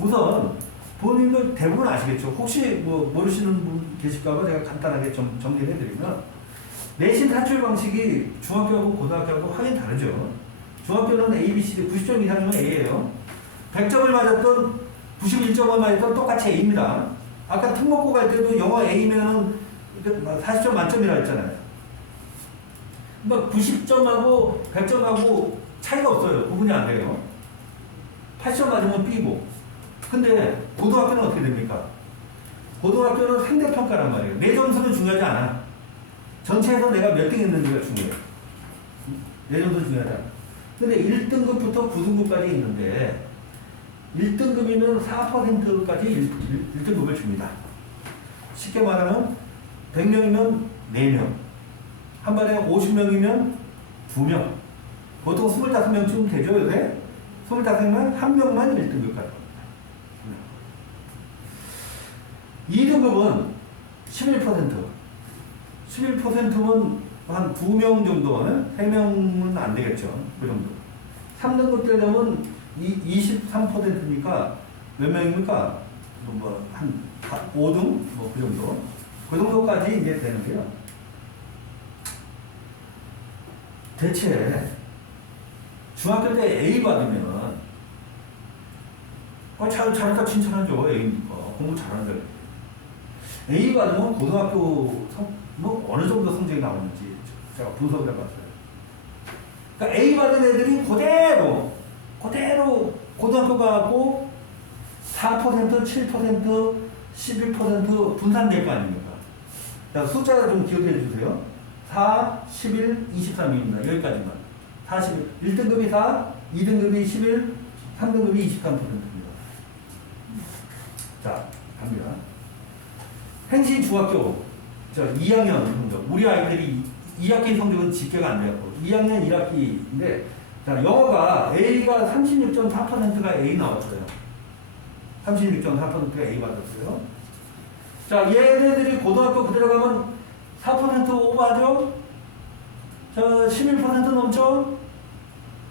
우선 본인들 대부분 아시겠죠? 혹시 뭐 모르시는 분 계실까봐 제가 간단하게 좀 정리를 해드리면, 내신 탈출 방식이 중학교하고 고등학교하고 확연 다르죠. 중학교는 A, B, C, D 90점 이상이면 A예요. 100점을 맞았던 91점을 맞았던 똑같이 A입니다. 아까 특목고 갈 때도 영어 A면은 40점 만점이라 했잖아요. 그러니까 90점하고 100점하고 차이가 없어요. 구분이 안 돼요. 80점 맞으면 B고. 근데 고등학교는 어떻게 됩니까? 고등학교는 상대평가란 말이에요. 내 점수는 중요하지 않아. 전체에서 내가 몇 등 했는지가 중요해요. 내 점수는 중요하지 않아. 근데 1등급부터 9등급까지 있는데 1등급이면 4%까지 1등급을 줍니다. 쉽게 말하면 100명이면 4명, 한 반에 50명이면 2명, 보통 25명쯤 되죠, 요새? 25명, 한 명만 1등급까지. 2등급은 11%. 11%면 한 2명 정도, 3명은 안 되겠죠. 그 정도. 3등급 되려면 23%니까 몇 명입니까? 한 5등? 뭐 그 정도. 그 정도까지 이제 되는데요. 대체 중학교 때 A 받으면 잘했다 칭찬하죠. A니까. 공부 잘한다. A 받으면 고등학교 뭐 어느 정도 성적이 나오는지 제가 분석을 해봤어요. 그러니까 A 받은 애들이 그대로 고등학교 가고 4%, 7%, 11% 분산될 거 아닙니까? 자, 숫자 좀 기억해 주세요. 4, 11, 23입니다. 여기까지만. 41. 1등급이 4, 2등급이 11, 3등급이 23%입니다. 자, 갑니다. 행신 중학교, 2학년 성적. 우리 아이들이 2학기 성적은 집계가 안 되고 2학년 1학기인데, 자, 영어가 A가 36.4%가 A 나왔어요. 36.4%가 A 받았어요. 자, 얘네들이 고등학교 그대로 가면 4% 오버하죠? 자, 11% 넘죠?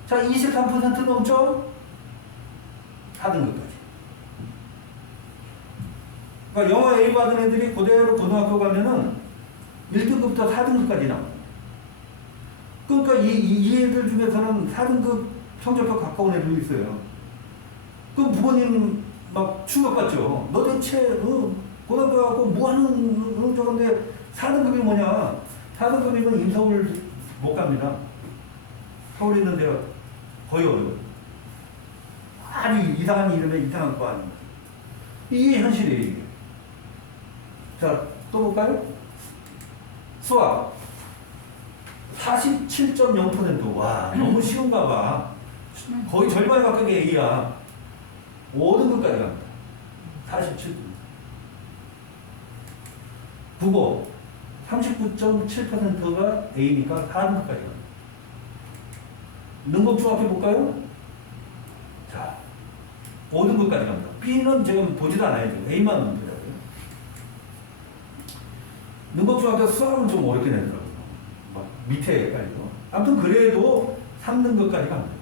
자, 23% 넘죠? 4등급까지. 그러니까 영어 A 받은 애들이 그대로 고등학교 가면은 1등급부터 4등급까지 나와요. 그러니까 이 애들 중에서는 4등급 성적표 가까운 애들도 있어요. 그럼 부모님 막 충격받죠. 너 대체 고등학교 가고 뭐 하는 저건데 4등급이 뭐냐? 4등급이면 인서울 못 갑니다. 서울에 있는 데가 거의 어려워요. 아주 이상한 이름에 이상한 거 아닙니다. 이게 현실이에요. 이게. 자, 또 볼까요? 수학 47.0%. 와, 너무 쉬운가 봐. 거의 절반에 가깝게 A야. 5등급까지 갑니다. 47등. 국어 39.7%가 A니까 4등급까지 갑니다. 능곡중학교 볼까요? 자, 5등급까지 갑니다. B는 지금 보지도 않아요. A만 보더라고요. 능곡중학교 수학은 좀 어렵게 내더라고요. 막 밑에 깔리고. 아무튼 그래도 3등급까지 갑니다.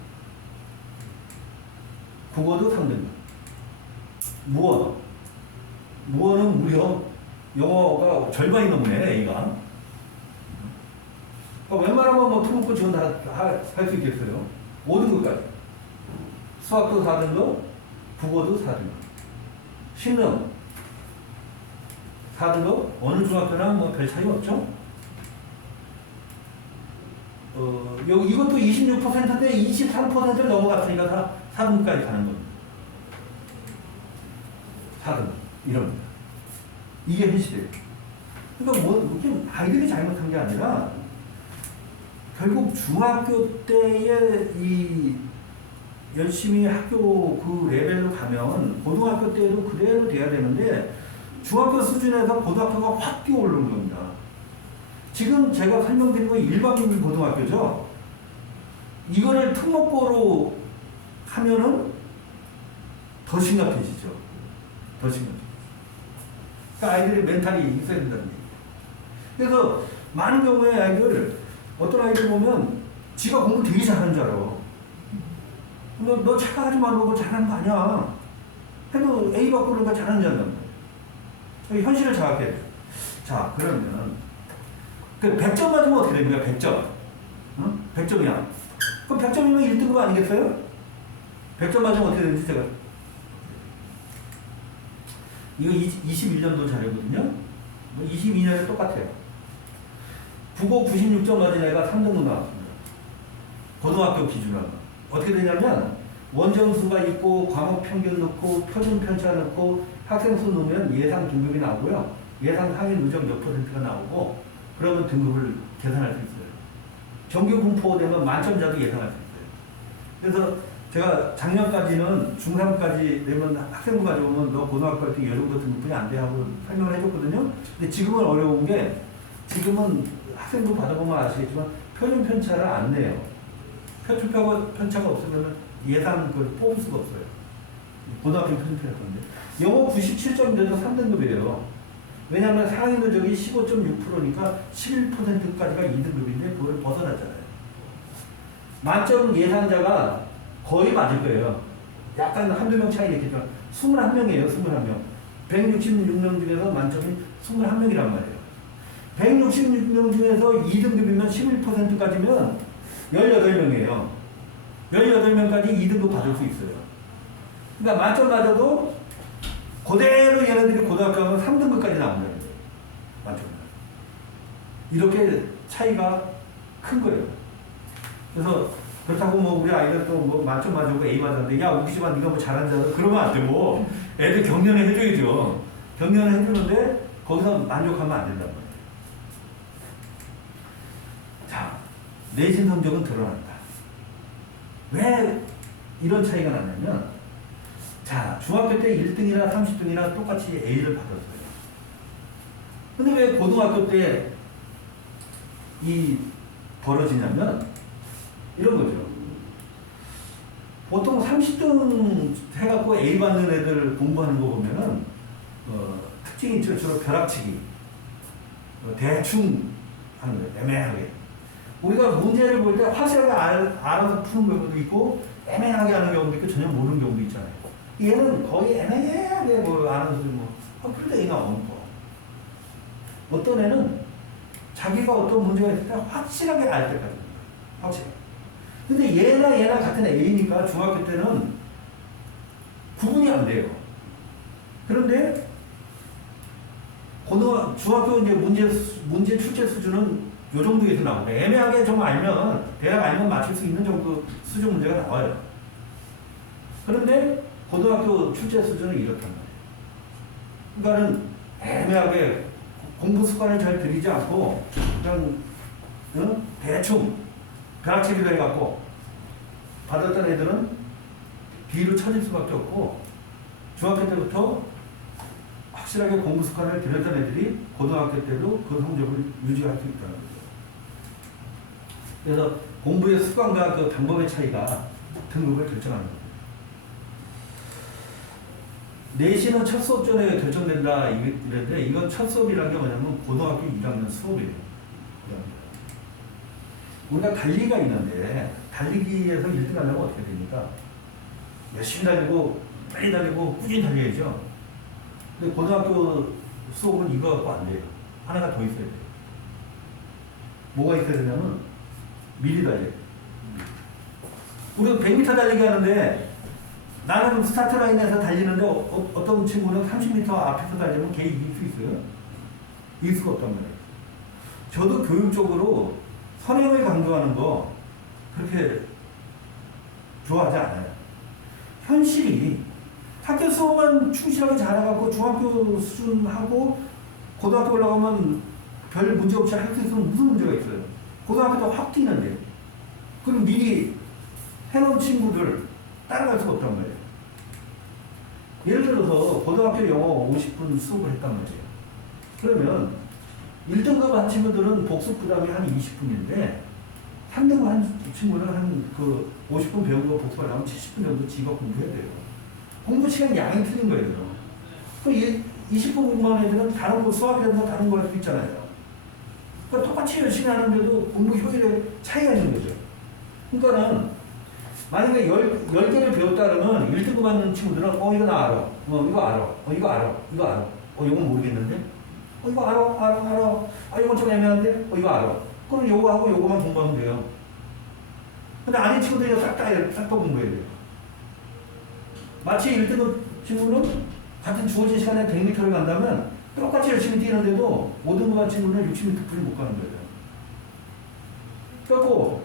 국어도 3등급. 무어는 무려 영어가 절반이 넘네, A가. 그러니까 웬만하면 뭐 특목고 지원 할 수 있겠어요. 5등급까지. 수학도 4등급, 국어도 4등급. 신능 4등급, 어느 중학교나 뭐 별 차이 없죠? 이것도 26%인데 23%를 넘어갔으니까 다 4등급까지 가는 겁니다. 4등급. 이럽니다. 이게 현실이에요. 그러니까 뭐, 이렇게 아이들이 잘못한 게 아니라, 결국 중학교 때에 열심히 학교 그 레벨로 가면 고등학교 때도 그대로 돼야 되는데, 중학교 수준에서 고등학교가 확 뛰어오르는 겁니다. 지금 제가 설명드린 건 일반인 고등학교죠. 이거를 특목고로 하면은 더 심각해지죠. 더 심각해지죠. 그러니까 아이들의 멘탈이 있어야 된다는 얘기예요. 그래서 많은 경우에 아이들, 어떤 아이들 보면 지가 공부 되게 잘하는 줄 알아. 너 착각하지 말고 잘하는 거 아니야. 해도 A 받고 그러니까 잘하는 줄 안단 말이야. 현실을 자각해야 돼. 자, 그러면 그 100점 맞으면 어떻게 됩니까? 100점. 응? 100점이야. 그럼 100점이면 1등급 아니겠어요? 100점 맞으면 어떻게 되는지 제가. 이거 21년도 자료거든요. 22년에 똑같아요. 국어 96점 맞은 애가 3등급 나왔습니다. 고등학교 기준으로. 어떻게 되냐면 원점수가 있고 과목 평균 넣고 표준 편차 넣고 학생 수 넣으면 예상 등급이 나오고요. 예상 상위 누적 몇 %가 나오고 그러면 등급을 계산할 수 있어요. 정규 분포되면 만점자도 예상할 수 있어요. 그래서 제가 작년까지는 중3까지 되면 학생부 가져오면 너 고등학교 할 때 이 정도 등급이 안 돼 하고 설명을 해줬거든요. 근데 지금은 어려운 게 지금은 학생부 받아보면 아시겠지만 표준 편차를 안 내요. 표준 편차가 없으면 예상 그걸 뽑을 수가 없어요. 고등학교 표준 편차인데 영어 97점인데도 3등급이에요. 왜냐하면 상위 누적이 15.6%니까 11%까지가 2등급인데 그걸 벗어났잖아요. 만점 예상자가 거의 맞을 거예요. 약간 한두 명 차이 있겠지만 21명이에요. 21명. 166명 중에서 만점이 21명이란 말이에요. 166명 중에서 2등급이면 11%까지면 18명이에요. 18명까지 2등급 받을 수 있어요. 그러니까 만점 맞아도 그대로 얘네들이 고등학교 가면 3등급까지 나온다는 거예요. 만점. 이렇게 차이가 큰 거예요. 그래서 그렇다고 뭐 우리 아이들도 뭐 만점 맞고 A 맞았는데 야 웃기지만 네가 뭐 잘하는 줄 알아? 그러면 안 되고 애들 격려를 해줘야죠. 격려를 해주는데 거기서 만족하면 안 된단 말이에요. 자, 내신 성적은 드러난다. 왜 이런 차이가 나냐면 자, 중학교 때 1등이나 30등이나 똑같이 A를 받았어요. 근데 왜 고등학교 때 이 벌어지냐면 이런 거죠. 보통 30등 해갖고 A 받는 애들 공부하는 거 보면은 특징이 주로 벼락치기, 대충 하는 거예요. 애매하게. 우리가 문제를 볼 때 확실하게 알아서 푸는 경우도 있고 애매하게 하는 경우도 있고 전혀 모르는 경우도 있잖아요. 얘는 거의 애매하게 뭐 아는 소리 뭐 그럴 때 얘가 없는 거. 어떤 애는 자기가 어떤 문제가 있을 때 확실하게 알 때까지 확실하게. 근데 얘나 같은 A니까 중학교 때는 구분이 안 돼요. 그런데 중학교 이제 문제 출제 수준은 요 정도에서 나오고 애매하게 좀 알면 대략 알면 맞출 수 있는 정도 수준 문제가 나와요. 그런데 고등학교 출제 수준은 이렇단 말이에요. 그러니까는 애매하게 공부 습관을 잘 들이지 않고 그냥 대충 벼락치기로 해갖고 받았던 애들은 B로 쳐질 수밖에 없고 중학교 때부터 확실하게 공부 습관을 들였던 애들이 고등학교 때도 그 성적을 유지할 수 있다는 거죠. 그래서 공부의 습관과 그 방법의 차이가 등급을 결정하는 겁니다. 내신은 첫 수업 전에 결정된다 이랬는데 이건 첫 수업이라는 게 뭐냐면 고등학교 1학년 수업이에요. 우리가 달리기가 있는데 달리기에서 1등 하려면 어떻게 됩니까? 열심히 달리고 빨리 달리고 꾸준히 달려야죠. 근데 고등학교 수업은 이거 갖고 안 돼요. 하나가 더 있어야 돼요. 뭐가 있어야 되냐면 미리 달려요. 우리가 100m 달리기 하는데 나는 스타트 라인에서 달리는데 어떤 친구는 30m 앞에서 달리면 걔 이길 수 있어요? 이길 수가 없단 말이에요. 저도 교육적으로 선행을 강조하는 거 그렇게 좋아하지 않아요. 현실이 학교 수업만 충실하게 잘해갖고 중학교 수준하고 고등학교 올라가면 별 문제 없이 할 수 있으면 무슨 문제가 있어요? 고등학교도 확 뛰는데 그럼 미리 해놓은 친구들 따라갈 수가 없단 말이에요. 예를 들어서 고등학교 영어 50분 수업을 했단 말이에요. 그러면 1등급 한 친구들은 복습 부담이 한 20분인데 3등급 한 친구는 한 그 50분 배운 거 복습하려면 70분 정도 직업 공부해야 돼요. 공부 시간 양이 틀린 거예요. 그 20분 공부하는 애들은 다른 거 수학이라든가 다른 거 할 수 있잖아요. 그러니까 똑같이 열심히 하는데도 공부 효율에 차이가 있는 거죠. 그러니까는 만약에 10개를 배웠다 그러면 1등급 받는 친구들은 이거 나 알아. 이거 알아. 이거 알아. 이거 알아. 이건 모르겠는데? 이거 알아. 이건 좀 애매한데? 이거 알아. 그럼 요거 하고 요거만 공부하면 돼요. 근데 아닌 친구들이 싹 다 공부해야 돼요. 마치 1등급 친구는 같은 주어진 시간에 100m를 간다면 똑같이 열심히 뛰는데도 5등급 한 친구는 60m뿐이 못 가는 거예요. 그래갖고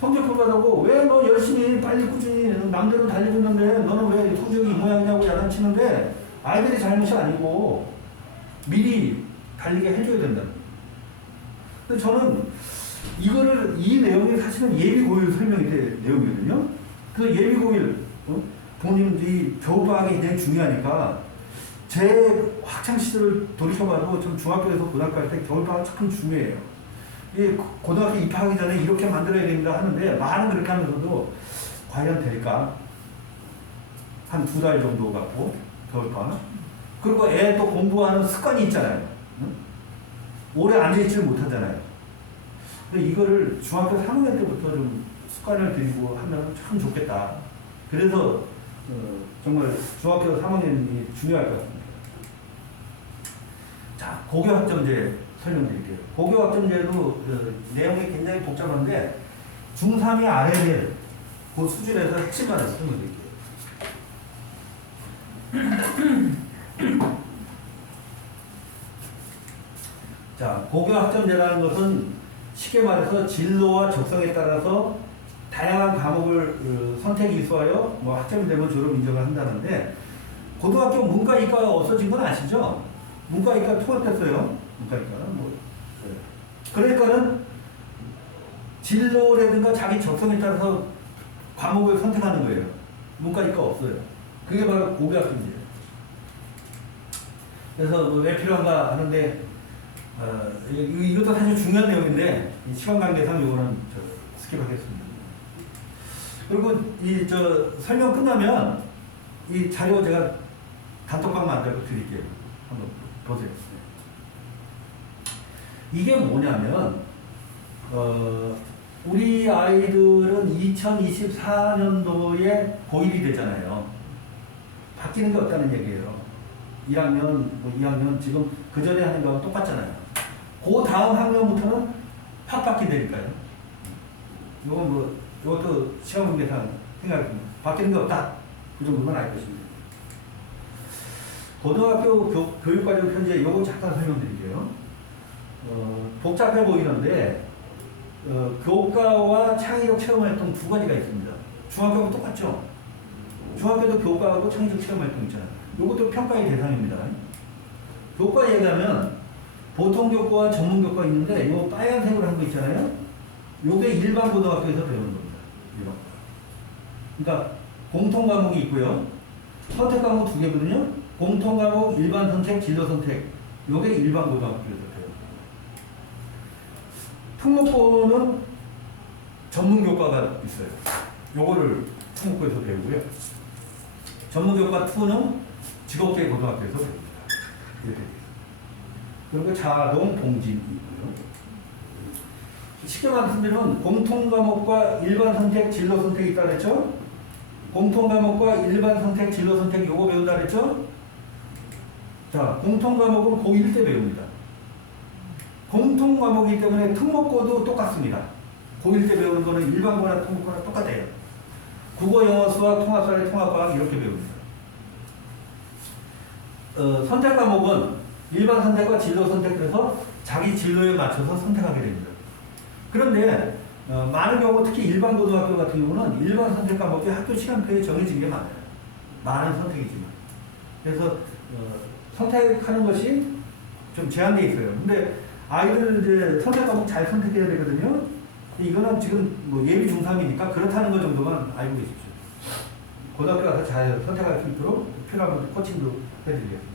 성적 평가하고 왜 너 열심히 빨리 꾸준히 남들은 달리고 있는데 너는 왜 성적이 이 모양이냐고 야단치는데 아이들이 잘못이 아니고 미리 달리게 해줘야 된다. 근데 저는 이 내용이 사실은 예비고일 설명이 된 내용이거든요. 그 예비고일, 부모님들이 겨울방학이 굉장히 중요하니까 제 학창시절을 돌이켜봐도 전 중학교에서 고등학교 할 때 겨울방학 참 중요해요. 고등학교 입학하기 전에 이렇게 만들어야 됩니다 하는데 말은 그렇게 하면서도 과연 될까? 한 2달 정도 갖고 겨울방학. 그리고 애 또 공부하는 습관이 있잖아요. 응? 오래 앉아있지를 못하잖아요. 근데 이거를 중학교 3학년 때부터 좀 습관을 들이고 하면 참 좋겠다. 그래서 정말 중학교 3학년이 중요할 것 같습니다. 자, 고교학점제 설명드릴게요. 고교학점제도 내용이 굉장히 복잡한데 중3이 알아야 될 그 수준에서 핵심만을 설명드릴게요. 자, 고교학점제라는 것은 쉽게 말해서 진로와 적성에 따라서 다양한 과목을 선택 이수하여 학점이 되면 졸업 인정을 한다는데 고등학교 문과 이과가 없어진 건 아시죠? 문과 이과 통합했어요. 문과 이과는 그러니까는 진로라든가 자기 적성에 따라서 과목을 선택하는 거예요. 문과 이과 없어요. 그게 바로 고교학점제예요. 그래서 왜 필요한가 하는데 이것도 사실 중요한 내용인데 시간 관계상 이거는 스킵하겠습니다. 그리고 설명 끝나면 이 자료 제가 단톡방 만들고 드릴게요. 한번 보세요. 이게 뭐냐면 우리 아이들은 2024년도에 고1이 되잖아요. 바뀌는 게 없다는 얘기예요. 1학년, 2학년 지금 그 전에 하는 거하고 똑같잖아요. 그 다음 학년부터는 확 바뀐다니까요. 이것도 시험 문제상 생각합니다. 바뀌는 게 없다. 그 정도만 알 것입니다. 고등학교 교육과정 편제 이거 잠깐 설명드릴게요. 복잡해 보이는데 교과와 창의적 체험활동 두 가지가 있습니다. 중학교하고 똑같죠? 중학교도 교과하고 창의적 체험활동 있잖아요. 이것도 평가의 대상입니다. 교과 얘기하면 보통 교과와 전문 교과 있는데 이 빨간색으로 한 거 있잖아요. 이게 일반 고등학교에서 배우는 겁니다. 일반. 그러니까 공통 과목이 있고요. 선택 과목 두 개거든요. 공통 과목, 일반 선택, 진로 선택. 이게 일반 고등학교에서 배워요. 특목고는 전문 교과가 있어요. 요거를 특목고에서 배우고요. 전문 교과 2는 직업계 고등학교에서 배웁니다. 이렇게 돼요. 그리고 자동 봉진이 있고요. 쉽게 말씀드리면 공통 과목과 일반 선택, 진로 선택이 있다 그랬죠? 공통 과목과 일반 선택, 진로 선택 요거 배운다 그랬죠? 자, 공통 과목은 고1 때 배웁니다. 공통 과목이기 때문에 특목고도 똑같습니다. 고1 때 배우는 거는 일반고나 특목고나 똑같아요. 국어, 영어, 수학, 통합사회, 통합과학 이렇게 배웁니다. 선택 과목은 일반 선택과 진로 선택해서 자기 진로에 맞춰서 선택하게 됩니다. 그런데 많은 경우 특히 일반 고등학교 같은 경우는 일반 선택 과목이 학교 시간표에 정해진 게 많아요. 많은 선택이지만. 그래서 선택하는 것이 좀 제한되어 있어요. 근데 아이들 이제 선택 과목 잘 선택해야 되거든요. 이거는 지금 예비 중3이니까 그렇다는 것 정도만 알고 계십시오. 고등학교 가서 잘 선택할 수 있도록 필요하면 코칭도 해드리겠습니다.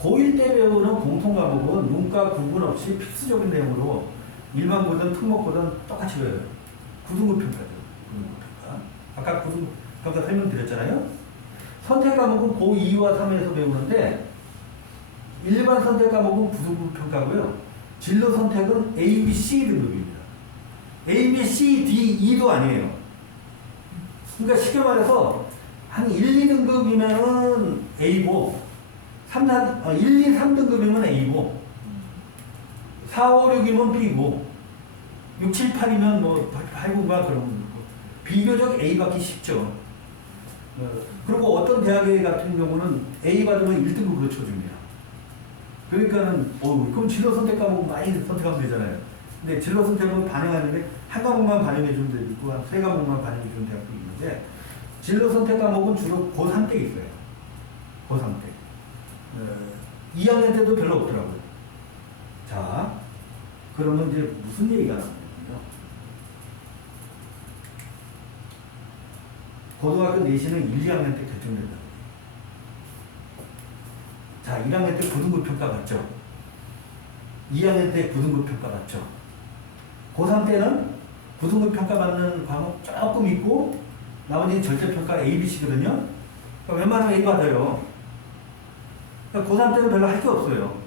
고1 때 배우는 공통 과목은 문과 구분 없이 필수적인 내용으로 일반고든 특목고든 똑같이 배워요. 구등급평가죠. 구등급평가. 아까 구등급평가 설명드렸잖아요. 선택 과목은 고2와 3에서 배우는데 일반 선택 과목은 구등급평가고요. 진로 선택은 A, B, C 등급입니다. A, B, C, D, E도 아니에요. 그러니까 쉽게 말해서 한 1, 2등급이면은 A고 1, 2, 3등급이면 A고 4, 5, 6이면 B고 6, 7, 8이면 뭐 8, 9가 그런 거고 비교적 A 받기 쉽죠. 그리고 어떤 대학에 같은 경우는 A 받으면 1등급으로 쳐줍니다. 그러니까는 그럼 진로 선택 과목 많이 선택하면 되잖아요. 근데 진로 선택은 반영하는데 한 과목만 반영해 주는 데도 있고 한 세 과목만 반영해 주는 대학도 있는데 진로 선택 과목은 주로 고3 때 있어요. 고3 때. 2학년 때도 별로 없더라고요. 자, 그러면 이제 무슨 얘기가 나오냐면요. 고등학교 내신은 1, 2학년 때 결정된다. 자, 1학년 때 고등급 평가 받죠. 2학년 때 고등급 평가 받죠. 고3 때는 고등급 평가 받는 과목 조금 있고 나머지는 절대평가 A, B, C거든요. 그러니까 웬만하면 A 받아요. 그러니까 고3 때는 별로 할 게 없어요.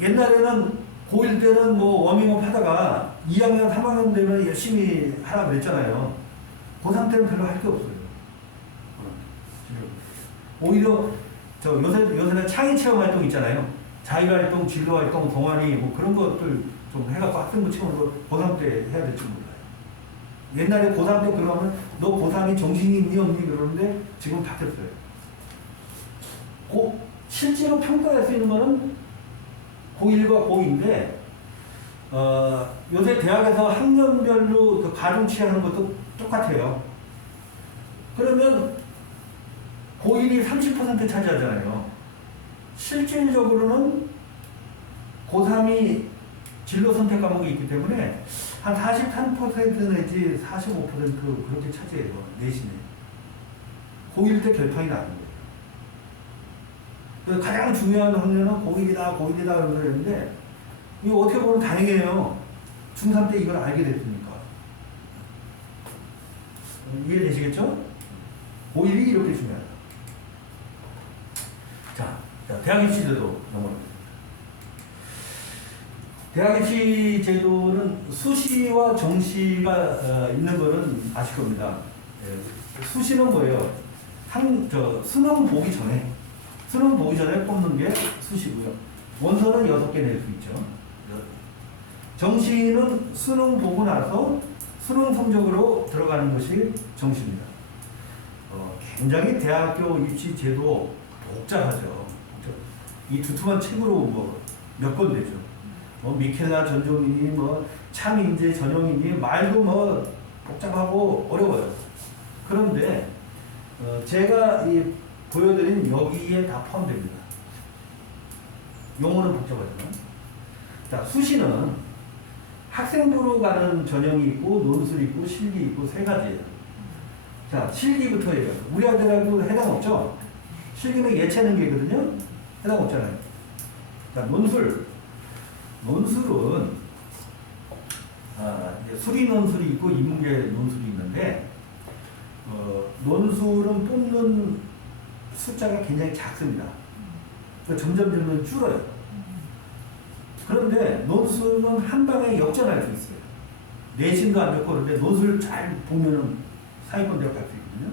옛날에는 고1 때는 뭐 워밍업 하다가 2학년, 3학년 되면 열심히 하라고 그랬잖아요. 고3 때는 별로 할 게 없어요. 오히려 요새는 창의 체험 활동 있잖아요. 자율활동, 진로활동, 동아리 뭐 그런 것들 좀 해갖고 학생부 체험으로 고3 때 해야 될지 몰라요. 옛날에 고3 때 그러면 너 고3이 정신이 있니 없니 그러는데 지금 바뀌었어요. 실제로 평가할 수 있는 거는 고1과 고2인데 요새 대학에서 학년별로 그 가중치하는 것도 똑같아요. 그러면 고1이 30% 차지하잖아요. 실질적으로는 고3이 진로 선택 과목이 있기 때문에 한 43% 내지 45% 그렇게 차지해요. 내신에. 고1 때 결판이 나는 거예요. 그래서 가장 중요한 학년은 고1이다 그러면서 그랬는데 이거 어떻게 보면 다행이에요. 중3 때 이걸 알게 됐으니까. 이해되시겠죠? 고1이 이렇게 중요하다. 자, 대학 입시 제도 넘어갑니다. 대학 입시 제도는 수시와 정시가 있는 거는 아실 겁니다. 수시는 뭐예요? 수능 보기 전에 뽑는 게 수시고요. 원서는 6개 낼 수 있죠. 정시는 수능 보고 나서 수능 성적으로 들어가는 것이 정시입니다. 굉장히 대학교 입시 제도 복잡하죠. 이 두툼한 책으로 뭐 몇 권 되죠. 뭐 미켈라 전종이니 뭐 참인재 전형이니 말도 뭐 복잡하고 어려워요. 그런데 제가 보여드린 여기에 다 포함됩니다. 용어는 복잡하지만. 자, 수시는 학생부로 가는 전형이 있고 논술 있고 실기 있고 세 가지예요. 자, 실기부터 얘기해요. 우리 아들하고 해당 없죠? 실기는 예체능계거든요? 해당 없잖아요. 자, 논술은 수리 논술이 있고 인문계 논술이 있는데 논술은 뽑는 숫자가 굉장히 작습니다. 그러니까 점점 줄어요. 그런데 논술은 한 방에 역전할 수 있어요. 내신도 안 좋고 그런데 논술을 잘 보면은 상위권 대학 갈 수 있거든요.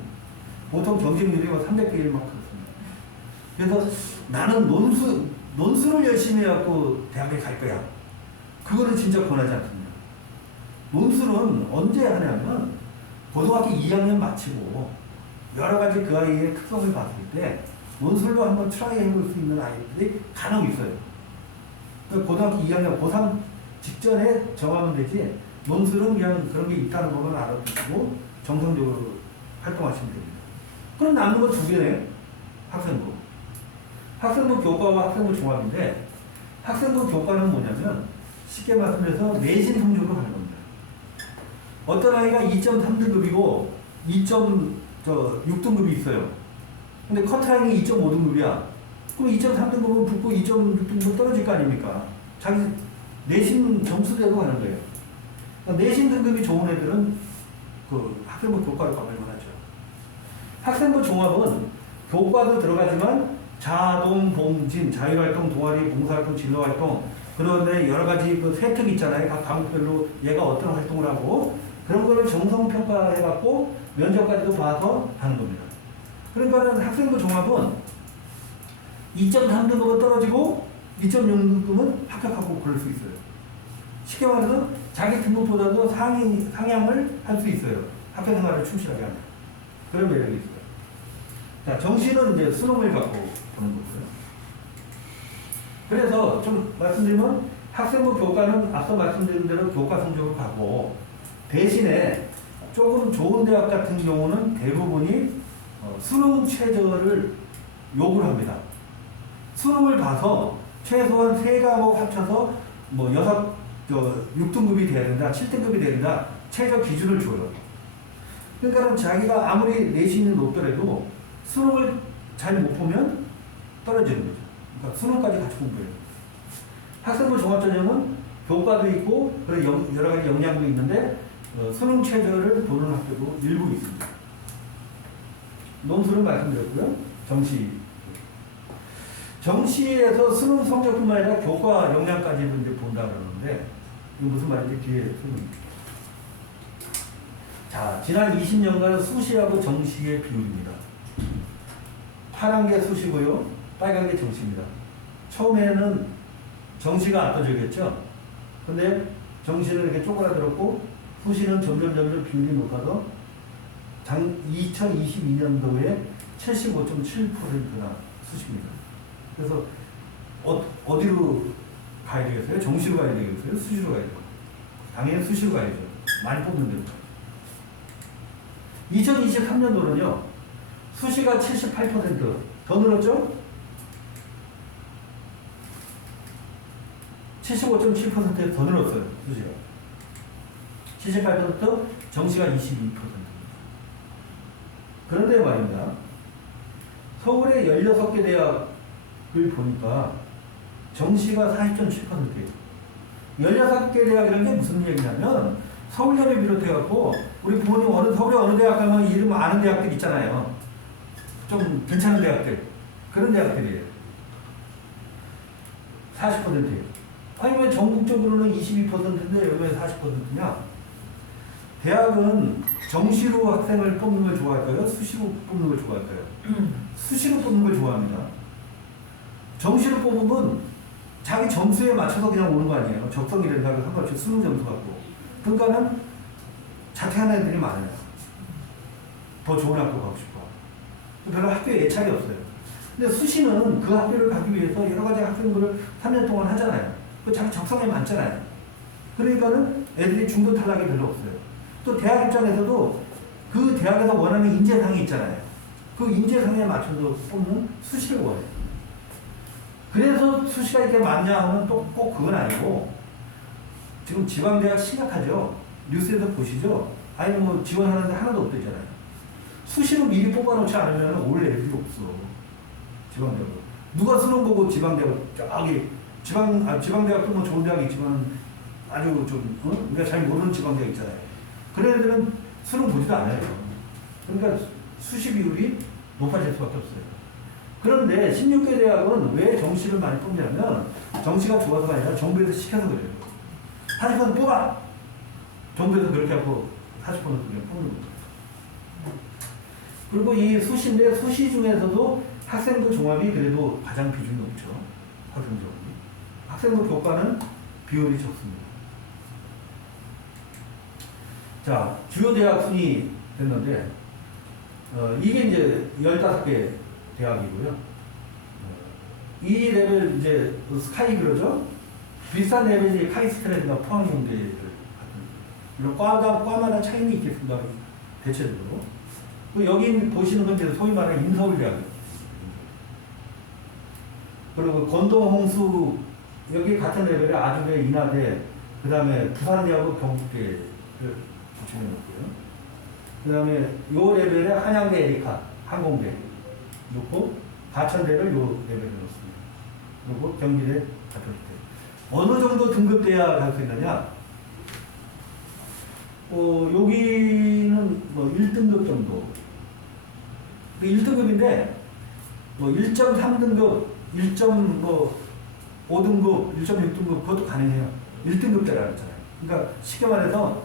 보통 경쟁률이 300대 1막 그렇습니다. 그래서 나는 논술을 열심히 해갖고 대학에 갈 거야. 그거는 진짜 권하지 않습니다. 논술은 언제 하냐면 고등학교 2학년 마치고 여러 가지 그 아이의 특성을 봤을 때 논술로 한번 트라이 해볼 수 있는 아이들이 간혹 있어요. 그러니까 고등학교 2학년, 고3 직전에 정하면 되지 논술은 그냥 그런 게 있다는 것만 알아두고 정상적으로 활동하시면 됩니다. 그럼 남는 건 2개네요. 학생부. 학생부 교과와 학생부 종합인데 학생부 교과는 뭐냐면 쉽게 말씀해서 내신 성적으로 가는 겁니다. 어떤 아이가 2.3등급이고 2.6등급이 있어요. 근데 커트라인이 2.5등급이야. 그럼 2.3등급은 붙고 2.6등급은 떨어질 거 아닙니까? 자기 내신 점수대로 가는 거예요. 그러니까 내신 등급이 좋은 애들은 그 학생부 교과를 가면 하죠. 학생부 종합은 교과도 들어가지만 자동, 봉진, 자유활동, 동아리, 봉사활동, 진로활동 그런데 여러 가지 그 세특 있잖아요. 각 과목별로 얘가 어떤 활동을 하고 그런 거를 정성평가해갖고 면접까지도 봐서 하는 겁니다. 그러니까는 학생부 종합은 2.3등급은 떨어지고 2.6등급은 합격하고 그럴 수 있어요. 쉽게 말해서 자기 등급보다도 상향을 할 수 있어요. 학교 생활을 충실하게 하면. 그런 매력이 있어요. 자, 정시는 이제 수능을 갖고 보는 거고요. 그래서 좀 말씀드리면 학생부 교과는 앞서 말씀드린 대로 교과 성적으로 가고 대신에 조금 좋은 대학 같은 경우는 대부분이 수능 최저를 요구를 합니다. 수능을 봐서 최소한 3과목 합쳐서 뭐 6등급이 돼야 된다, 7등급이 돼야 된다, 최저 기준을 줘요. 그러니까 자기가 아무리 내신이 높더라도 수능을 잘 못 보면 떨어지는 거죠. 그러니까 수능까지 같이 공부해요. 학생부 종합전형은 교과도 있고 여러 가지 역량도 있는데 수능 최저를 보는 학교도 일부 있습니다. 논술은 말씀드렸고요. 정시에서 수능 성적뿐만 아니라 교과 역량까지도 이제 본다 그러는데 이거 무슨 말인지 뒤에 설명드릴게요. 자, 지난 20년간 수시하고 정시의 비율입니다. 파란 게 수시고요. 빨간 게 정시입니다. 처음에는 정시가 압도적이었죠. 근데 정시는 이렇게 쪼그라들었고 수시는 점점 비율이 높아서 2022년도에 75.7%나 수시입니다. 그래서 어디로 가야 되겠어요? 정시로 가야 되겠어요? 수시로 가야 되겠어요? 당연히 수시로 가야죠. 많이 뽑는 데로. 2023년도는요. 수시가 78%더 늘었죠? 75.7%에 더 늘었어요. 수시가 78%, 정시가 22%입니다. 그런데 말입니다. 서울의 16개 대학을 보니까 정시가 40.7%예요. 16개 대학이라는 게 무슨 얘기냐면 서울대를 비롯해갖고 우리 부모님 서울에 어느 대학 가면 이름 아는 대학들 있잖아요. 좀 괜찮은 대학들. 그런 대학들이에요. 40%예요. 아니면 전국적으로는 22%인데 여기 왜 40%냐? 대학은 정시로 학생을 뽑는 걸 좋아할까요? 수시로 뽑는 걸 좋아할까요? 수시로 뽑는 걸 좋아합니다. 정시로 뽑으면 자기 점수에 맞춰서 그냥 오는 거 아니에요. 적성이 된다고 상관없이 수능 점수 갖고. 그러니까는 자퇴하는 애들이 많아요. 더 좋은 학교 가고 싶어. 별로 학교에 애착이 없어요. 근데 수시는 그 학교를 가기 위해서 여러 가지 학생들을 3년 동안 하잖아요. 그 자기 적성에 맞잖아요. 그러니까는 애들이 중도 탈락이 별로 없어요. 또 대학 입장에서도 그 대학에서 원하는 인재상이 있잖아요. 그 인재상에 맞춰서 뽑는 수시를 원해요. 그래서 수시가 이렇게 많냐 하면 또 꼭 그건 아니고 지금 지방대학 심각하죠. 뉴스에서 보시죠. 아니 뭐 지원하는데 하나도 없대잖아요. 수시로 미리 뽑아놓지 않으면 올 애들이 없어. 지방대학. 누가 수능 보고 지방대학 저기 지방대학도 뭐 좋은 대학이 있지만 아주 좀 우리가 잘 모르는 지방대학 있잖아요. 그런 애들은 수능 보지도 않아요. 그러니까 수시 비율이 높아질 수밖에 없어요. 그런데 16개 대학은 왜 정시를 많이 뽑냐면 정시가 좋아서가 아니라 정부에서 시켜서 그래요. 40% 뽑아! 정부에서 그렇게 하고 40% 그냥 뽑는 거예요. 그리고 이 수시인데 수시 중에서도 학생부 종합이 그래도 가장 비중이 높죠. 학생부 교과는 비율이 적습니다. 자, 주요 대학 순위 됐는데 이게 이제 15개 대학이고요. 이 레벨 이제 스카이 그러죠. 비슷한 레벨이 카이스트라든가 포항공대를 같은 이런 과마다 차이는 있겠습니다. 대체적으로. 여기 보시는 건 이제 소위 말하는 인서울대학. 그리고 건동, 홍수 여기 같은 레벨의 아주대, 인하대, 그 다음에 부산대하고 경북대를 붙여놓고요. 그 다음에 요 레벨에 한양대 에리카, 항공대 놓고 가천대를 요 레벨에 놓습니다. 그리고 경기대 가톨대. 어느 정도 등급돼야 갈 수 있느냐? 여기는 뭐 1등급 정도. 1등급인데, 뭐 1.3등급, 1.5등급, 1.6등급, 그것도 가능해요. 1등급대라 그랬잖아요. 그러니까 쉽게 말해서,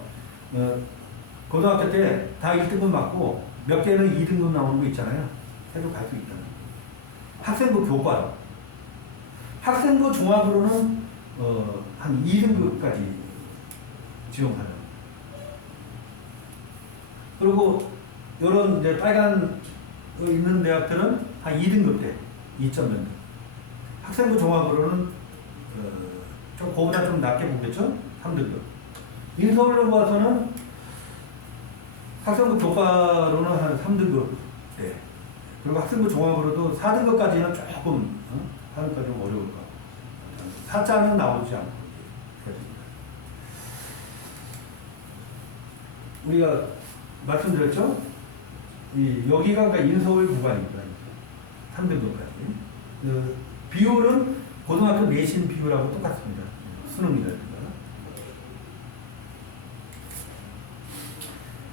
고등학교 때 다 1등급 맞고, 몇 개는 2등급 나오는 거 있잖아요. 해도 갈 수 있다. 학생부 교과로. 학생부 종합으로는, 한 2등급까지 지원하는. 그리고, 요런 이제 빨간 있는 대학들은 한 2등급대, 2.0등. 학생부 종합으로는 좀 그거보다 좀 낮게 보겠죠? 3등급. 인서울로 봐서는 학생부 교과로는 한 3등급대. 그리고 학생부 종합으로도 4등급까지는 조금 4등급까지 좀 어려울 것 같아요. 4자는 나오지 않고 우리가 말씀드렸죠? 여기가 그러니까 인서울 구간입니다. 3등급까지. 비율은 고등학교 내신 비율하고 똑같습니다. 수능이라든가.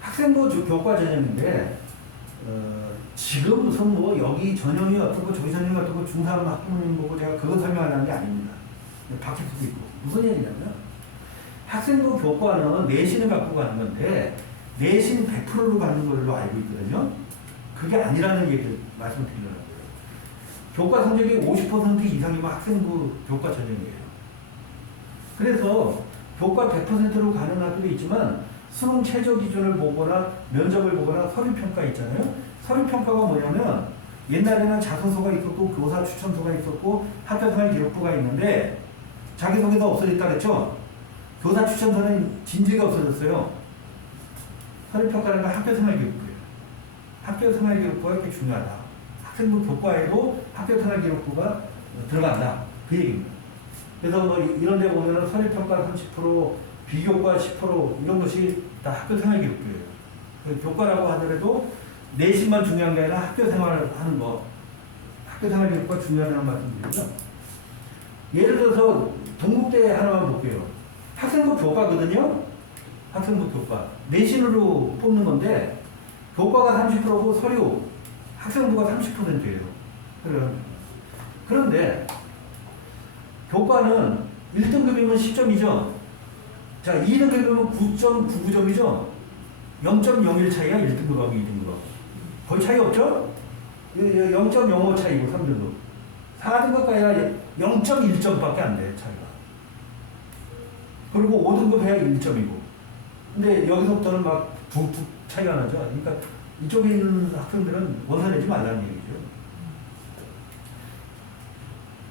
학생부 교과 전형인데, 지금 무슨 뭐 여기 전형이 어떻고 저기 전형이 어떻고 중3 학부모님 보고 제가 그거 설명하려는 게 아닙니다. 바뀔 수도 있고. 무슨 얘기냐면, 학생부 교과는 내신을 갖고 가는 건데, 내신 100%로 가는 걸로 알고 있거든요. 그게 아니라는 얘기를 말씀드리려고 해요. 교과 성적이 50% 이상이면 학생부 교과 전형이에요. 그래서 교과 100%로 가는 학교도 있지만 수능 최저 기준을 보거나 면접을 보거나 서류평가 있잖아요. 서류평가가 뭐냐면 옛날에는 자소서가 있었고 교사 추천서가 있었고 학교생활 기록부가 있는데 자기소개서 없어졌다 그랬죠. 교사 추천서는 진지가 없어졌어요. 서류평가는 학교생활기록부예요. 학교생활기록부가 이렇게 중요하다. 학생부 교과에도 학교생활기록부가 들어간다. 그 얘기입니다. 그래서 뭐 이런 데 보면은 서류평가 30%, 비교과 10% 이런 것이 다 학교생활기록부예요. 교과라고 하더라도 내신만 중요한 게 아니라 학교생활을 하는 거. 학교생활기록부가 중요하다는 말씀드리죠. 예를 들어서 동국대 하나만 볼게요. 학생부 교과거든요. 학생부 교과. 내신으로 뽑는 건데 교과가 30%고 서류, 학생부가 30%예요. 그런데 교과는 1등급이면 10점이죠. 자, 2등급이면 9.99점이죠. 0.01 차이가 1등급하고 2등급하고. 거의 차이 없죠? 0.05 차이고 3등급. 4등급까지가 0.1점밖에 안 돼요, 차이가. 그리고 5등급 해야 1점이고. 근데 여기서부터는 막 두 차이가 나죠. 그러니까 이쪽에 있는 학생들은 벗어내지 말라는 얘기죠.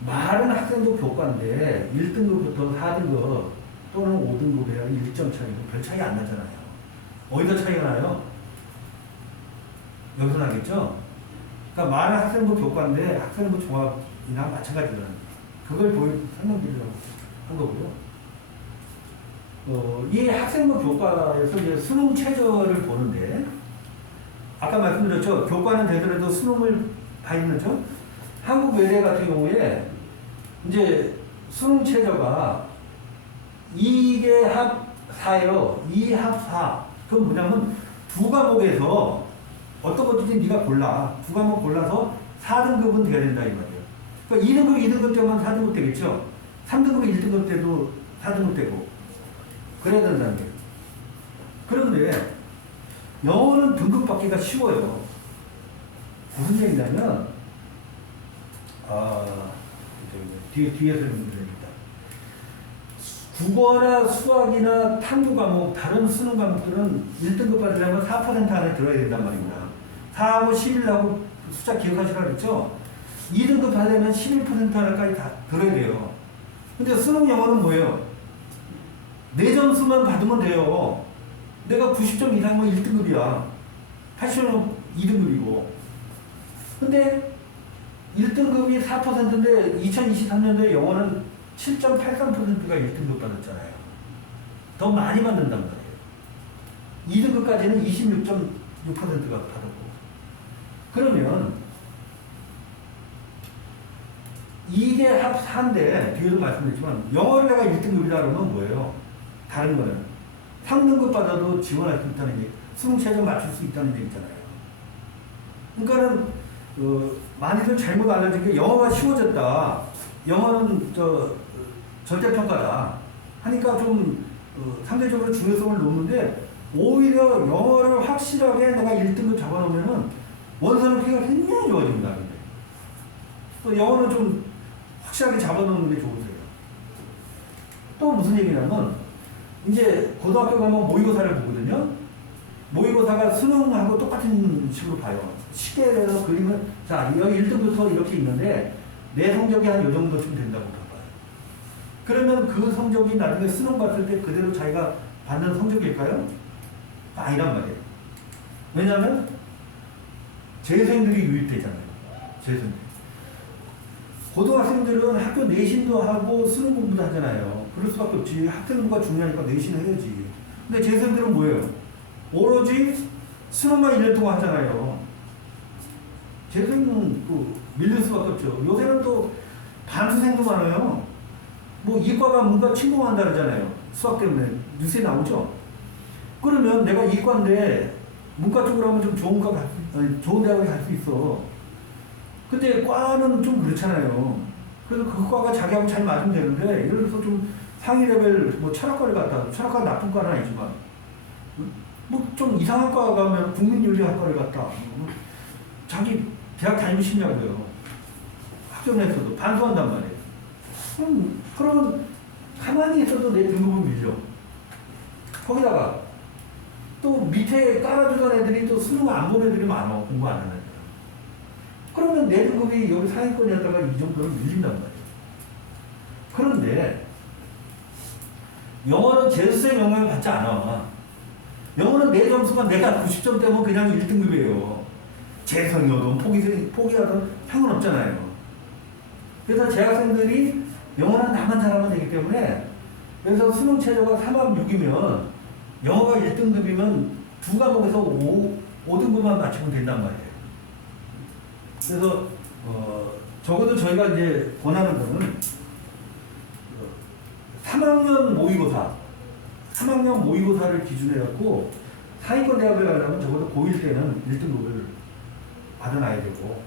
말은 학생부 교과인데 1등급부터 4등급 또는 5등급 해야 1점 차이고 별 차이 안 나잖아요. 어디서 차이가 나요? 여기서 나겠죠? 그러니까 말은 학생부 교과인데 학생부 종합이나 마찬가지라는 그걸 설명드리려고 한 거고요. 이 학생부 교과에서 이제 수능 최저를 보는데, 아까 말씀드렸죠. 교과는 되더라도 수능을 봐있는죠. 한국 외대 같은 경우에 이제 수능 최저가 2개 합 4예요. 2합 4. 그건 뭐냐면 두 과목에서 어떤 것든지 네가 골라. 두 과목 골라서 4등급은 돼야 된다 이 말이에요. 그러니까 2등급, 2등급 되면 4등급 되겠죠. 3등급, 1등급 때도 4등급 되고. 그래야 된다는 거예요. 그런데 영어는 등급 받기가 쉬워요. 무슨 얘기냐면 뒤에서 설명드립니다. 국어나 수학이나 탐구 과목, 다른 수능 과목들은 1등급 받으려면 4% 안에 들어야 된단 말입니다. 4하고 11하고 숫자 기억하시라고 그랬죠? 2등급 받으려면 11% 안에까지 다 들어야 돼요. 근데 수능 영어는 뭐예요? 내 점수만 받으면 돼요. 내가 90점 이상이면 1등급이야. 80점은 2등급이고. 근데 1등급이 4%인데 2023년도에 영어는 7.83%가 1등급 받았잖아요. 더 많이 받는단 말이에요. 2등급까지는 26.6%가 받았고. 그러면 이게 합산데 뒤에도 말씀드렸지만 영어를 내가 1등급이다 그러면 뭐예요? 다른 거는 3등급 받아도 지원할 수 있다는 얘기, 수능 최저 맞출 수 있다는 얘기 있잖아요. 그러니까는 많이들 잘못 알려진 게 영어가 쉬워졌다. 영어는 절대평가다. 하니까 좀 상대적으로 중요성을 놓는데 오히려 영어를 확실하게 내가 1등급 잡아놓으면은 원서는 피가 굉장히 좋아집니다. 근데. 또 영어는 좀 확실하게 잡아놓는 게 좋으세요. 또 무슨 얘기냐면 이제 고등학교 가면 모의고사를 보거든요. 모의고사가 수능하고 똑같은 식으로 봐요. 시계에서 그리면 자 여기 1등부터 이렇게 있는데 내 성적이 한 요 정도쯤 된다고 봐요. 그러면 그 성적이 나중에 수능 봤을 때 그대로 자기가 받는 성적일까요? 아니란 말이에요. 왜냐하면 재생들이 유입되잖아요. 재생들. 고등학생들은 학교 내신도 하고 수능 공부도 하잖아요. 그럴 수밖에 없지. 학생 공부가 중요하니까 내신을 해야지. 근데 재생들은 뭐예요? 오로지 수능만 1년 동안 하잖아요. 재생은 밀릴 수밖에 없죠. 요새는 또 반수생도 많아요. 뭐 이과가 문과 침공한다 그러잖아요. 수학 때문에 뉴스에 나오죠. 그러면 내가 이과인데 문과 쪽으로 하면 좀 좋은 대학에 갈 수 있어. 근데 과는 좀 그렇잖아요. 그래서 그 과가 자기하고 잘 맞으면 되는데 예를 들어서 좀 상위 레벨 뭐 철학과를 갔다. 철학과 나쁜 과는 아니지만 뭐 좀 이상한 과 가면 국민윤리학과를 갔다. 자기 대학 다니고 싶냐고요. 학점에서도 반수한단 말이에요. 그러면 가만히 있어도 내 등급은 밀려. 거기다가 또 밑에 깔아주던 애들이 또 수능 안 본 애들이 많아. 공부 안 하는 애들. 그러면 내 등급이 여기 상위권이었다가 이 정도로 밀린단 말이에요. 그런데 영어는 재수생 영향을 받지 않아. 영어는 내 점수가 내가 90점 되면 그냥 1등급이에요. 재성이어도 포기하든 상관없잖아요. 그래서 재학생들이 영어는 나만 잘하면 되기 때문에 그래서 수능 최저가 3학 6이면 영어가 1등급이면 두 과목에서 5등급만 맞추면 된단 말이에요. 그래서 적어도 저희가 이제 권하는 거는 3학년 모의고사를 기준으로 해갖고 상위권 대학을 가려면 적어도 고1 때는 1등급을 받아놔야 되고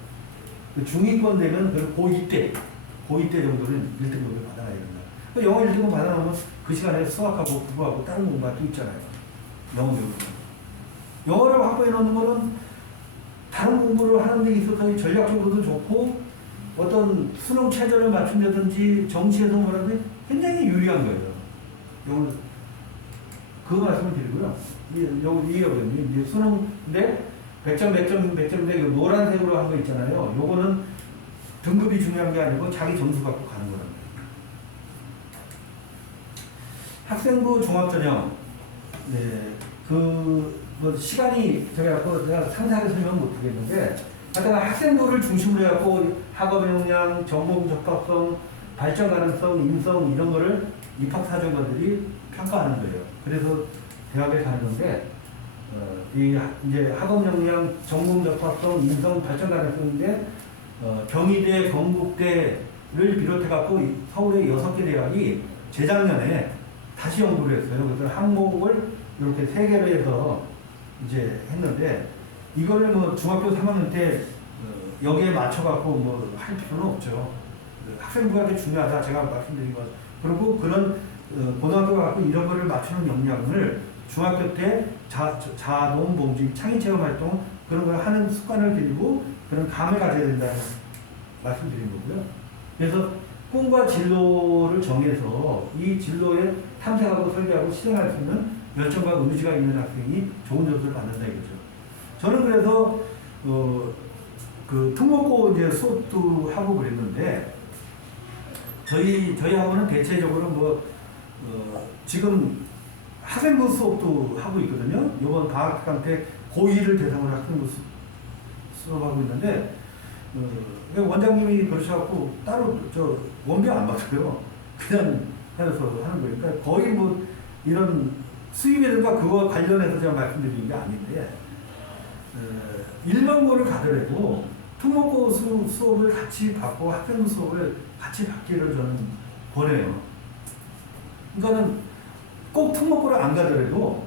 중위권 되면 고2 때 정도는 1등급을 받아놔야 된다. 영어 1등급 받아놓으면 그 시간에 수학하고 국어하고 다른 공부가 또 있잖아요. 영어 배우는 영어를 확보해 놓는 거는 다른 공부를 하는 데 있어서 전략적으로도 좋고 어떤 수능 최저를 맞춘다든지 정시에서 뭐라든지 굉장히 유리한 거예요. 영어는 그 말씀을 드리고요. 이해하거든요. 이제 수능인데 100점인데 노란색으로 한 거 있잖아요. 요거는 등급이 중요한 게 아니고 자기 점수 갖고 가는 거란 말이에요. 학생부 종합전형. 네, 뭐 시간이 제가 상세하게 설명 못 드리겠는데 하여튼 학생부를 중심으로 해갖고 학업의 역량, 전공 적합성, 발전 가능성, 인성 이런 거를 입학사정관들이 평가하는 거예요. 그래서 대학에 가는 건데 이제 학업 역량, 전공 적합성, 인성, 발전 가능성인데 경희대, 건국대를 비롯해갖고 서울의 6개 대학이 재작년에 다시 연구를 했어요. 그래서 항목을 이렇게 3개로 해서 이제 했는데 이거를 뭐 중학교 3학년 때 여기에 맞춰갖고 뭐 할 필요는 없죠. 학생부가 되게 중요하다. 제가 말씀드린 것. 그리고 그런 고등학교 갖고 이런 거를 맞추는 역량을 중학교 때 자동, 봉지, 창의체험 활동 그런 걸 하는 습관을 들이고 그런 감을 가져야 된다는 말씀드린 거고요. 그래서 꿈과 진로를 정해서 이 진로에 탐색하고 설계하고 실행할 수 있는 열정과 의지가 있는 학생이 좋은 점수를 받는다 이거죠. 저는 그래서 그 특목고 이제 수업도 하고 그랬는데 저희 학원은 대체적으로 지금 학생부 수업도 하고 있거든요. 이번 방학 기간 때 고2를 대상으로 학생부 수업하고 있는데 원장님이 그러셔갖고 따로 원비 안 받고요. 그냥 해서 하는 거예요. 그러니까 거의 뭐 이런 수입이든가 그거 관련해서 제가 말씀드리는 게 아닌데 일반고를 가더라도 특목고 수업을 같이 받고 학생부 수업을 같이 받기를 저는 권해요. 그러니까는 꼭 특목고를 안 가더라도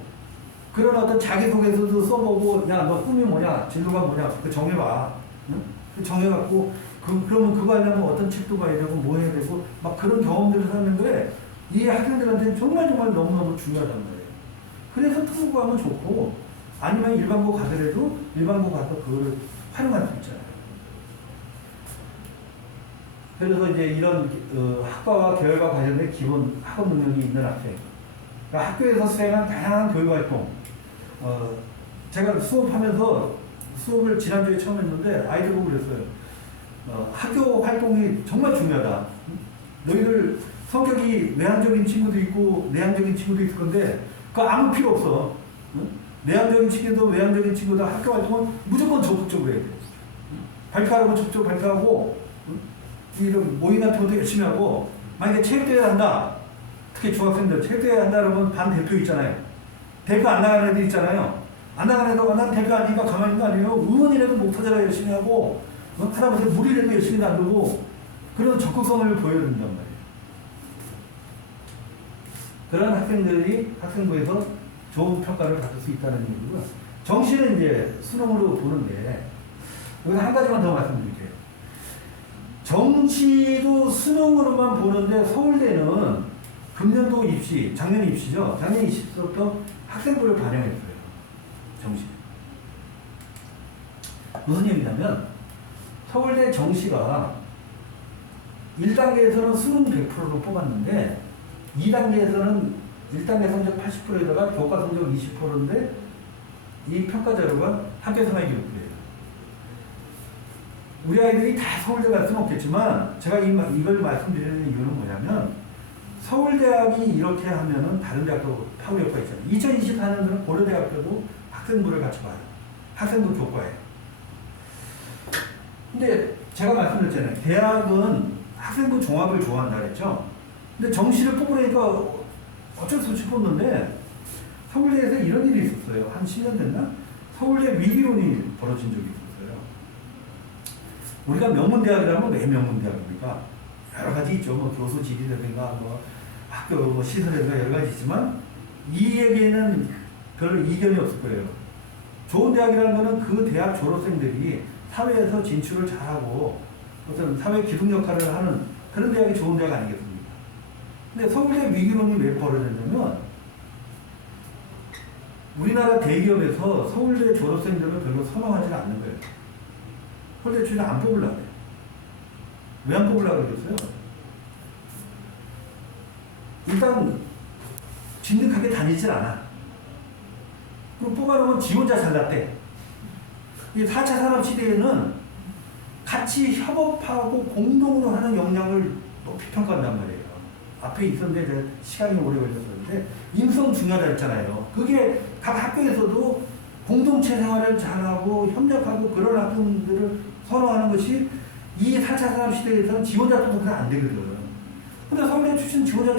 그런 어떤 자기소개서도 써보고 야 너 꿈이 뭐냐 진로가 뭐냐 그 정해봐. 응? 그 정해갖고 그러면 그거 하려면 어떤 책도 봐야 되고 뭐 해야 되고 막 그런 경험들을 하는 거에 이 학생들한테는 정말 너무너무 중요하단 말이에요. 그래서 특목고 가면 좋고 아니면 일반고 가더라도 일반고 가서 그거를 활용할 수 있잖아요. 그래서 이제 이런 학과와 계열과 관련된 기본 학업 능력이 있는 학생, 그러니까 학교에서 수행한 다양한 교육 활동. 제가 수업하면서 수업을 지난주에 처음 했는데 아이들 보고 그랬어요. 학교 활동이 정말 중요하다. 너희들 성격이 외향적인 친구도 있고 내향적인 친구도 있을 건데 그거 아무 필요 없어. 내향적인 친구도 외향적인 친구도 학교 활동은 무조건 적극적으로 해야 돼. 발표하라고 적극적으로 발표하고 이런 모임 같은 것도 열심히 하고 만약에 체육대회 한다. 특히 중학생들 체육대회 한다 그러면 반 대표 있잖아요. 대표 안 나가는 애들 있잖아요. 안 나가는 애들 난 대표 아니니까 가만히 있는 거 아니에요. 의원이라도 목타자가 열심히 하고 하다못해 물이라도 열심히 놔두고 그런 적극성을 보여야 된단 말이에요. 그런 학생들이 학생부에서 좋은 평가를 받을 수 있다는 얘기고요. 정시는 이제 수능으로 보는데 여기서 한 가지만 더 말씀드릴게요. 정시도 수능으로만 보는데 서울대는 금년도 입시, 작년 입시죠. 작년 입시부터 학생부를 반영했어요. 정시. 무슨 얘기냐면 서울대 정시가 1단계에서는 수능 100%로 뽑았는데 2단계에서는 1단계 성적 80%에다가 교과 성적 20%인데 이 평가 자료가 학교생활 기록부예요. 우리 아이들이 다 서울대 갈 수는 없겠지만 제가 이걸 말씀드리는 이유는 뭐냐면 서울대학이 이렇게 하면은 다른 대학도 파워 효과가 있잖아요. 2024년도는 고려대학교도 학생부를 같이 봐요. 학생부 교과예요. 근데 제가 말씀드렸잖아요. 대학은 학생부 종합을 좋아한다 그랬죠. 근데 정시를 뽑으니까 어쩔 수 없이 뽑는데 서울대에서 이런 일이 있었어요. 한 10년 됐나? 서울대 위기론이 벌어진 적이 있었어요. 우리가 명문대학이라면 왜 명문대학입니까? 여러 가지 있죠. 뭐 교수 질이라든가 뭐 학교 뭐 시설이라든가 여러 가지 있지만 이 얘기에는 별로 이견이 없을 거예요. 좋은 대학이라는 거는 그 대학 졸업생들이 사회에서 진출을 잘하고 어떤 사회 기둥 역할을 하는 그런 대학이 좋은 대학 아니겠습니까? 근데 서울대 위기론이 왜 벌어졌냐면 우리나라 대기업에서 서울대 졸업생들을 별로 선호하지 않는 거예요. 서울대 출신 안 뽑으려고 해요. 왜 안 뽑으려고 그러겠어요? 일단 진득하게 다니질 않아. 그리고 뽑아놓으면 지 혼자 잘났대. 이 4차 산업시대에는 같이 협업하고 공동으로 하는 역량을 높이 평가한단 말이에요. 앞에 있었는데 제가 시간이 오래 걸렸었는데 인성 중요하다 했잖아요. 그게 각 학교에서도 공동체 생활을 잘하고 협력하고 그런 학생들을 선호하는 것이 이 4차 산업시대에서는 지 혼자 따라서 안 되거든. 근데 서울대 출신 지 혼자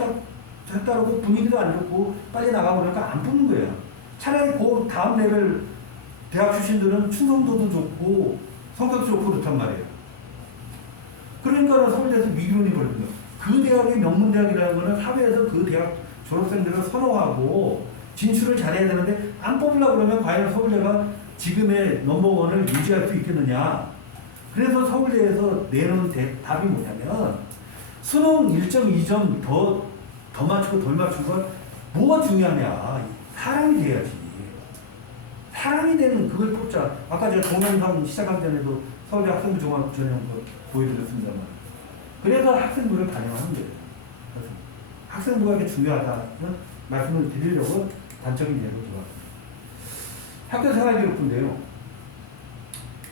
따르고 분위기도 안 좋고 빨리 나가보니까 안 뽑는 거예요. 차라리 그 다음 레벨 대학 출신들은 충성도도 좋고 성격도 좋고 그렇단 말이에요. 그러니까 서울대에서 위기론이 벌어진 거예요. 그 대학이 명문대학이라는 거는 사회에서 그 대학 졸업생들을 선호하고 진출을 잘해야 되는데 안 뽑으려고 그러면 과연 서울대가 지금의 넘버원을 유지할 수 있겠느냐. 그래서 서울대에서 내놓은 답이 뭐냐면 수능 1.2점 더 맞추고 덜 맞춘 건 뭐가 중요하냐. 사람이 돼야지. 사람이 되는 그걸 뽑자. 아까 제가 동영상 시작하기 전에도 서울대 학생부 종합 전형 보여드렸습니다만. 그래서 학생부를 반영하는 거예요. 그래서 학생부가 이게 중요하다는 말씀을 드리려고 단적인 예로 들어왔습니다. 학교생활기록부인데요.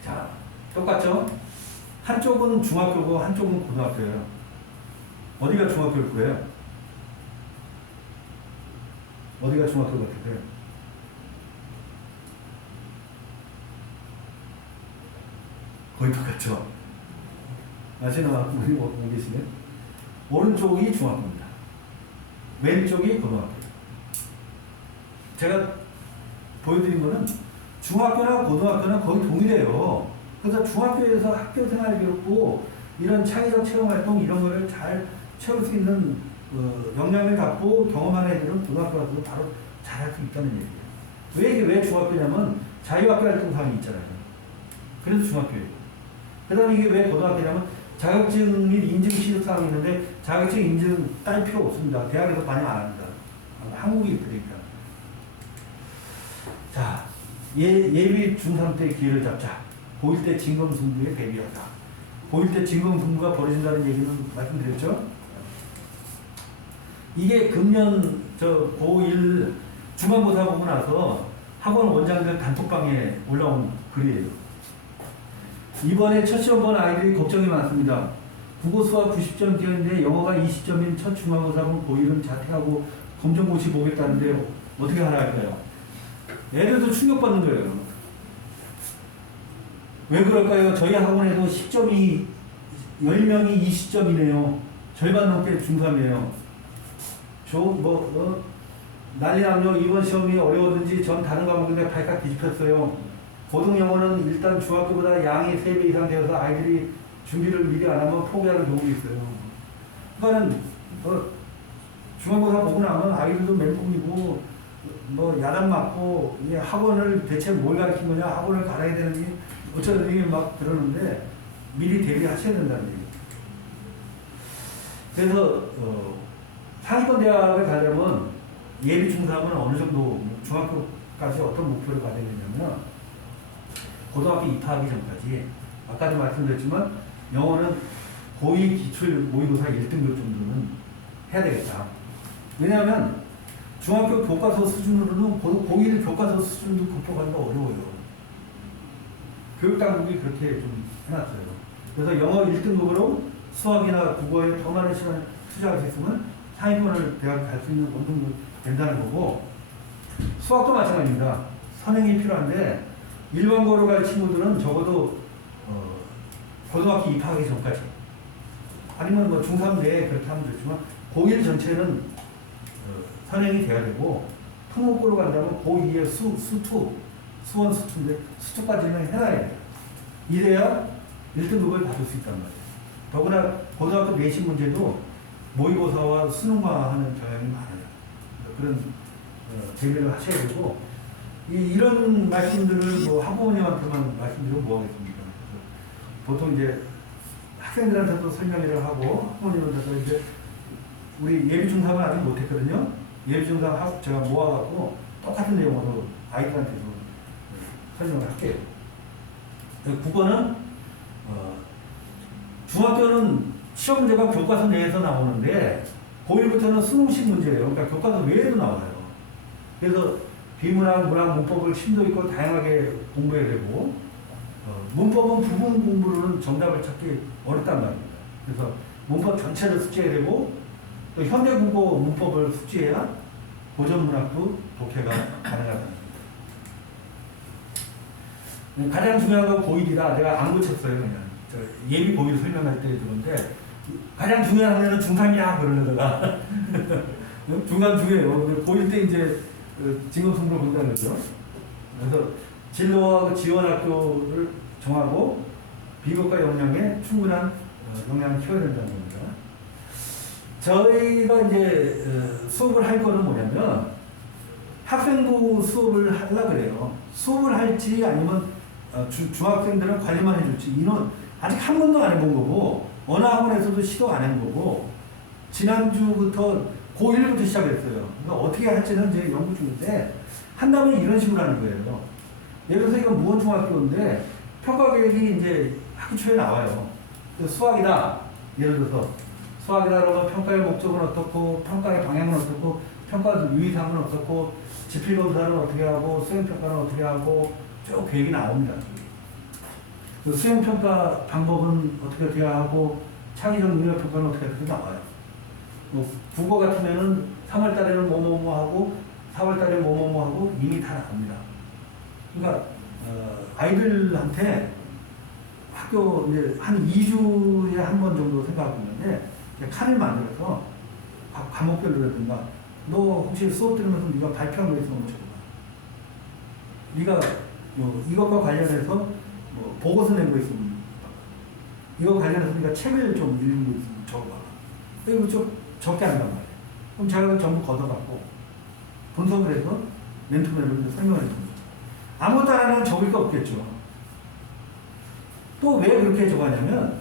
자, 똑같죠? 한쪽은 중학교고 한쪽은 고등학교예요. 어디가 중학교일까요? 어디가 중학교 같으세요? 거의 똑같죠? 아시는 분이 오고 계시네. 오른쪽이 중학교입니다. 왼쪽이 고등학교. 제가 보여드린 거는 중학교나 고등학교나 거의 동일해요. 그래서 중학교에서 학교 생활 교육고 이런 창의적 체험 활동 이런 거를 잘 채울 수 있는 역량을 갖고 경험한 애들은 고등학교 가서도 바로 잘할 수 있다는 얘기예요. 이게 왜 중학교냐면 자유학교 활동 사항이 있잖아요. 그래서 중학교예요. 그 다음에 이게 왜 고등학교냐면 자격증 및 인증 시급 사항이 있는데 자격증 인증 딸 필요 없습니다. 대학에서 반영 안 합니다. 한국이 그러니까. 자, 예비 중3 때 기회를 잡자. 고1 때 진검승부에 대비하자. 고1 때 진검승부가 벌어진다는 얘기는 말씀드렸죠? 이게 금년 고1 중간고사 보고 나서 학원 원장들 단톡방에 올라온 글이에요. 이번에 첫 시험 본 아이들이 걱정이 많습니다. 국어 수학 90점 뛰었는데 영어가 20점인 첫 중간고사 본 고1은 자퇴하고 검정고시 보겠다는데 어떻게 하나 할까요? 애들도 충격받는 거예요. 왜 그럴까요? 저희 학원에도 10점이 10명이 20점이네요. 절반 넘게 중3이에요. 난리 나며 이번 시험이 어려웠는지 전 다른 과목인데 발칵 뒤집혔어요. 고등 영어는 일단 중학교보다 양이 3배 이상 되어서 아이들이 준비를 미리 안 하면 포기하는 경우도 있어요. 그러니까는 중간고사 보고 나면 아이들도 멘붕이고 야단 맞고 학원을 대체 뭘 가르친 거냐, 학원을 갈아야 되는지 어쩌는지 막 그러는데 미리 대비하셔야 된다는 얘기예요. 그래서 상위권 대학을 가려면 예비 중3은 어느 정도 중학교까지 어떤 목표를 가져야 되냐면 고등학교 입학하기 전까지 아까도 말씀드렸지만 영어는 고2 기출 모의고사 1등급 정도는 해야 되겠다. 왜냐하면 중학교 교과서 수준으로는 고1 교과서 수준도 극복하기가 어려워요. 교육당국이 그렇게 좀 해놨어요. 그래서 영어 1등급으로 수학이나 국어에 더 많은 시간을 투자할 수 있으면 상위권을 대학에 갈 수 있는 어느 정도 된다는 거고, 수학도 마찬가지입니다. 선행이 필요한데 일반고로 갈 친구들은 적어도 고등학교 입학하기 전까지, 아니면 중3 내에 그렇게 하면 되지만 고1 전체는 선행이 돼야 되고, 특목고로 간다면 고2의 수투, 수원 수투인데 수투까지는 해놔야 돼요. 이래야 1등급을 받을 수 있단 말이에요. 더구나 고등학교 내신 문제도 모의고사와 수능화하는 경향이 많아요. 그런 대비를 하셔야 되고, 이런 말씀들을 학부모님한테만 말씀드리면 뭐하겠습니까? 보통 이제 학생들한테도 설명을 하고 학부모님한테도 이제 우리 예비 중3은 아직 못했거든요. 예비 중3 제가 모아갖고 똑같은 내용으로 아이들한테도 설명을 할게요. 국어는 중학교는 시험 문제가 교과서 내에서 나오는데 고1부터는 수능식 문제예요. 그러니까 교과서 외에도 나와요. 그래서 비문학, 문학, 문법을 심도 있고 다양하게 공부해야 되고, 문법은 부분 공부로는 정답을 찾기 어렵단 말입니다. 그래서 문법 전체를 숙지해야 되고, 또 현대국어 문법을 숙지해야 고전문학도 독해가 가능하다. 가장 중요한 건 고1이라 내가 안 고쳤어요. 그냥 예비 고1 설명할 때 그런데 가장 중요한 학년은 중3이야 그러려다가 중간 중요해요. 고1 때 이제 진검승부를 본다는 거죠. 그래서 진로와 지원 학교를 정하고 비교과 역량에 충분한 역량을 키워야 된다는 겁니다. 저희가 이제 수업을 할 거는 뭐냐면 학생부 수업을 하려고 그래요. 수업을 할지 아니면 중학생들은 관리만 해줄지, 이는 아직 한 번도 안 해본 거고 어느 학원에서도 시도 안 한 거고, 지난주부터 고1부터 시작했어요. 그러니까 어떻게 할지는 이제 연구 중인데, 한다면 이런 식으로 하는 거예요. 예를 들어서 이건 무원중학교인데 평가 계획이 이제 학기 초에 나와요. 수학이다. 예를 들어서 수학이다 그러면 평가의 목적은 어떻고, 평가의 방향은 어떻고, 평가 유의사항은 어떻고, 지필검사는 어떻게 하고, 수행평가는 어떻게 하고 쭉 계획이 나옵니다. 그 수행평가 방법은 어떻게 하고, 창의적 능력평가는 어떻게 나와요. 국어 같으면은 3월 달에는 뭐뭐뭐 하고 4월 달에 뭐뭐뭐 하고 이미 다 나옵니다. 그러니까 아이들한테 학교 이제 한 2주에 한 번 정도 생각하고 있는데, 칸을 만들어서 과목별로라든가, 너 혹시 수업 들으면서 네가 발표한 거 있으면 쳐봐. 네가 이것과 관련해서 뭐 보고서 낸 거 있으면 이거 관련해서 네가 책을 좀 읽는 거 있으면 적어봐라. 이거 좀 적게 한단 말이야. 그럼 제가 전부 걷어갖고 분석을 해서 멘토맨으로 설명을 해줍니다. 아무것도 안 하면 적을 거 없겠죠. 또 왜 그렇게 적었냐면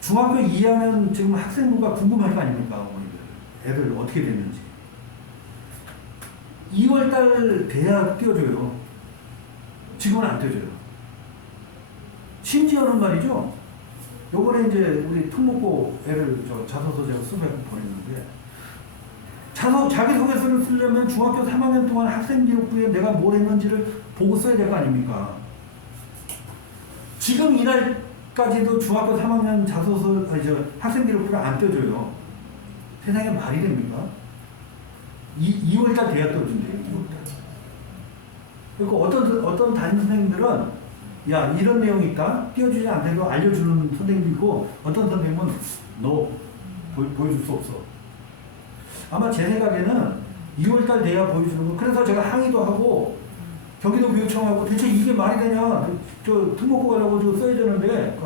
중학교 2학년 지금 학생부가 궁금할 거 아닙니까? 어머니들. 애들 어떻게 됐는지. 2월달 돼야 띄워줘요. 지금은 안 띄워줘요. 심지어는 말이죠. 요번에 이제 우리 특목고 애를 자소서 제가 수배하고 보냈는데 자기소개서를 쓰려면 중학교 3학년 동안 학생기록부에 내가 뭘 했는지를 보고 써야 될 거 아닙니까? 지금 이날까지도 중학교 3학년 자소서, 학생기록부를 안 떼줘요. 세상에 말이 됩니까? 2월달 돼야 떼어준대요, 2월달. 그리고 어떤 담임 선생님들은 야, 이런 내용이 있다? 띄워주지 않대도 알려주는 선생님도 있고, 어떤 선생님은 너 보여줄 수 없어. 아마 제 생각에는 2월달 돼야 보여주는 거. 그래서 제가 항의도 하고, 경기도 교육청하고 대체 이게 말이 되냐? 저 특목고 가려고 저 써야 되는데,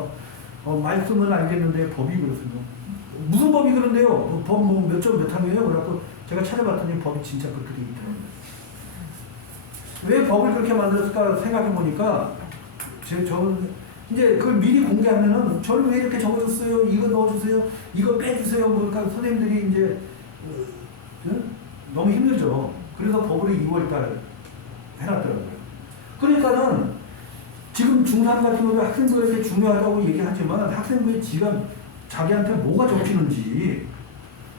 말씀은 알겠는데 법이 그렇습니다. 무슨 법이 그런데요? 법 뭐 몇 점 몇 항이에요? 그래갖고 제가 찾아봤더니 법이 진짜 그렇게 되어 있더라고요. 왜 법을 그렇게 만들었을까 생각해 보니까, 저는 이제 그걸 미리 공개하면은 저를 왜 이렇게 적어줬어요? 이거 넣어주세요. 이거 빼주세요. 그러니까 선생님들이 이제 너무 힘들죠. 그래서 법으로 2월달 해놨더라고요. 그러니까는 지금 중3 같은 경우에 학생부에게 중요하다고 얘기하지만 학생부에 자기한테 뭐가 적히는지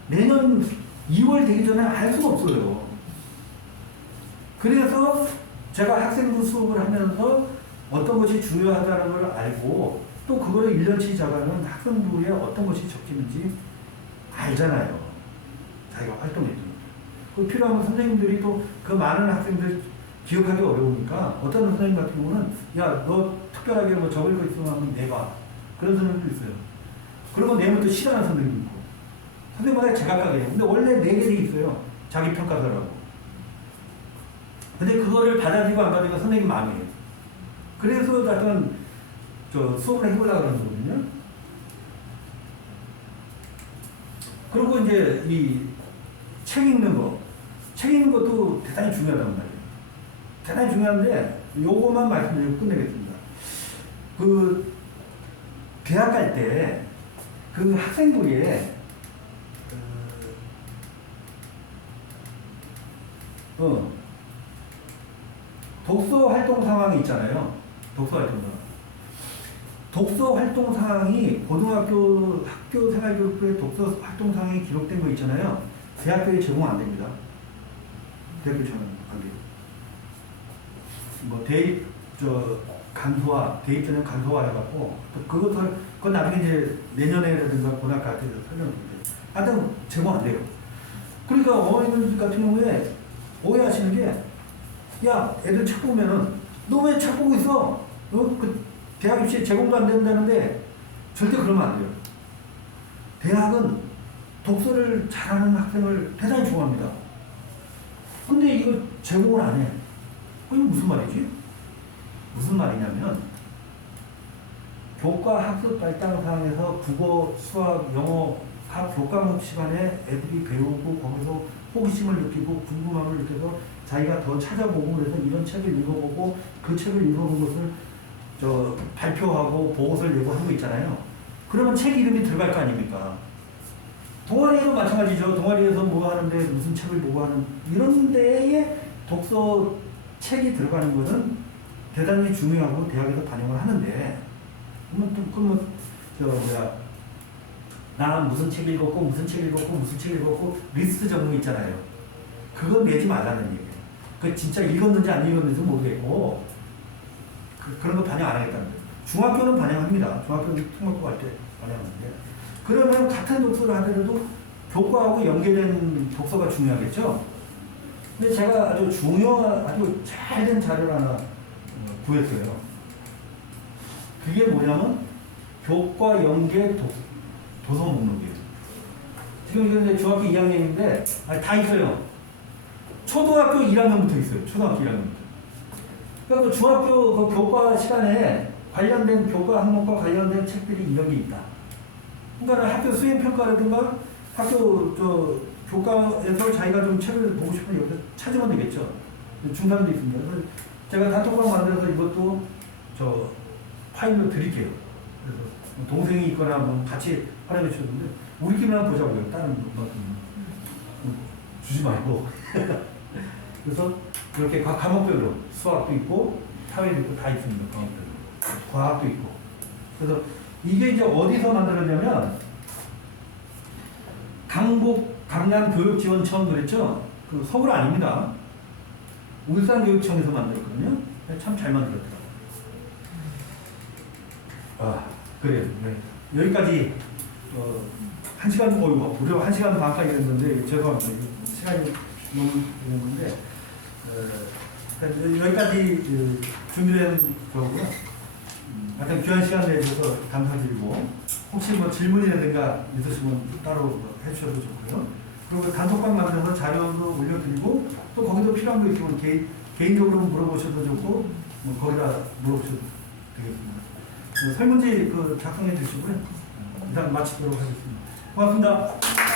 내년 2월 되기 전에 알 수가 없어요. 그래서 제가 학생부 수업을 하면서 어떤 것이 중요하다는 걸 알고 또 그거를 1년치 자가는 학생부에 어떤 것이 적히는지 알잖아요. 자기가 활동했으니까. 그 필요하면 선생님들이 또 그 많은 학생들 기억하기 어려우니까 어떤 선생님 같은 경우는 야, 너 특별하게 뭐 적을 거 있으면 한번 내봐. 그런 선생님도 있어요. 그런 거 내면 또 싫어하는 선생님도 있고. 선생님마다 제각각이에요. 근데 원래 4개 돼 있어요. 자기 평가서라고. 근데 그거를 받아들이고 안 받아들이고 선생님 마음이에요. 그래서 약간 수업을 해보려고 그러는 거거든요. 그리고 이제 이 책 읽는 거. 책 읽는 것도 대단히 중요하단 말이에요. 대단히 중요한데 요것만 말씀드리고 끝내겠습니다. 그 대학 갈 때 그 학생부에 독서 활동 상황이 있잖아요. 독서 활동 상황. 독서 활동 상황이 고등학교 학교 생활교육부에 독서 활동 상황이 기록된 거 있잖아요. 대학교에 제공 안 됩니다. 대학교 제공 안 돼요. 뭐 대입 간소화, 대입 전에 간소화 해갖고 그건 나중에 이제 내년에라든가 고등학교 때 설명드릴게요. 하여튼 제공 안 돼요. 그러니까 어머니들 같은 경우에 오해하시는 게 야, 애들 책 보면은 너 왜 책 보고 있어? 그 대학 입시에 제공도 안 된다는데 절대 그러면 안 돼요. 대학은 독서를 잘하는 학생을 대단히 좋아합니다. 근데 이거 제공을 안 해. 이거 무슨 말이지? 무슨 말이냐면 교과 학습 발달 사항에서 국어, 수학, 영어 각 교과목 시간에 애들이 배우고 거기서 호기심을 느끼고 궁금함을 느껴서 자기가 더 찾아보고 그래서 이런 책을 읽어보고 그 책을 읽어본 것을 발표하고 보고서를 내고 하는 거 있잖아요. 그러면 책 이름이 들어갈 거 아닙니까? 동아리도 마찬가지죠. 동아리에서 뭐 하는데 무슨 책을 보고 하는 이런 데에 독서 책이 들어가는 것은 대단히 중요하고 대학에서 반영을 하는데 나 무슨 책 읽었고 무슨 책 읽었고 무슨 책 읽었고 리스트 적는 거 있잖아요. 그건 내지 말라는 얘기예요. 그 진짜 읽었는지 안 읽었는지 모르겠고 그런 거 반영 안 하겠다는 거예요. 중학교는 반영합니다. 중학교는 특목고 갈 때 반영하는데 그러면 같은 독서를 하더라도 교과하고 연계된 독서가 중요하겠죠. 근데 제가 아주 잘된 자료를 하나 구했어요. 그게 뭐냐면 교과 연계 도서 목록이에요. 지금 이게 중학교 2학년인데 다 있어요. 초등학교 1학년부터 있어요. 초등학교 1학년부터. 그러니까 그 중학교 그 교과 시간에 관련된 교과 항목과 관련된 책들이 이런 게 있다. 그러니까 학교 수행 평가라든가 학교 교과에서 자기가 좀 책을 보고 싶으면 여기서 찾으면 되겠죠. 중단도 있습니다. 그래서 제가 단톡방 만들어서 이것도 파일로 드릴게요. 그래서 동생이 있거나 뭐 같이 활용해 주셨는데 우리끼리만 보자고요. 다른 분 주지 말고. 그래서 이렇게 각 과목별로 수학도 있고 사회도 있고 다 있습니다. 과목별로. 과학도 있고. 그래서 이게 이제 어디서 만들었냐면 강남교육지원청 그랬죠? 그 서울 아닙니다. 울산교육청에서 만들었거든요. 참 잘 만들었더라고요. 그래요. 네. 여기까지 1시간 무려 1시간 반까지 됐는데 죄송합니다. 시간이 너무 됐는데 여기까지 준비된 거고요. 하여튼 귀한 시간 내주셔서 감사드리고 혹시 뭐 질문이라든가 있으시면 따로 해주셔도 좋고요. 그리고 단톡방 만들어서 자료도 올려드리고 또 거기도 필요한 거 있으면 개인적으로 물어보셔도 좋고 뭐 거기다 물어보셔도 되겠습니다. 설문지 작성해 주시고요. 일단 마치도록 하겠습니다. 고맙습니다.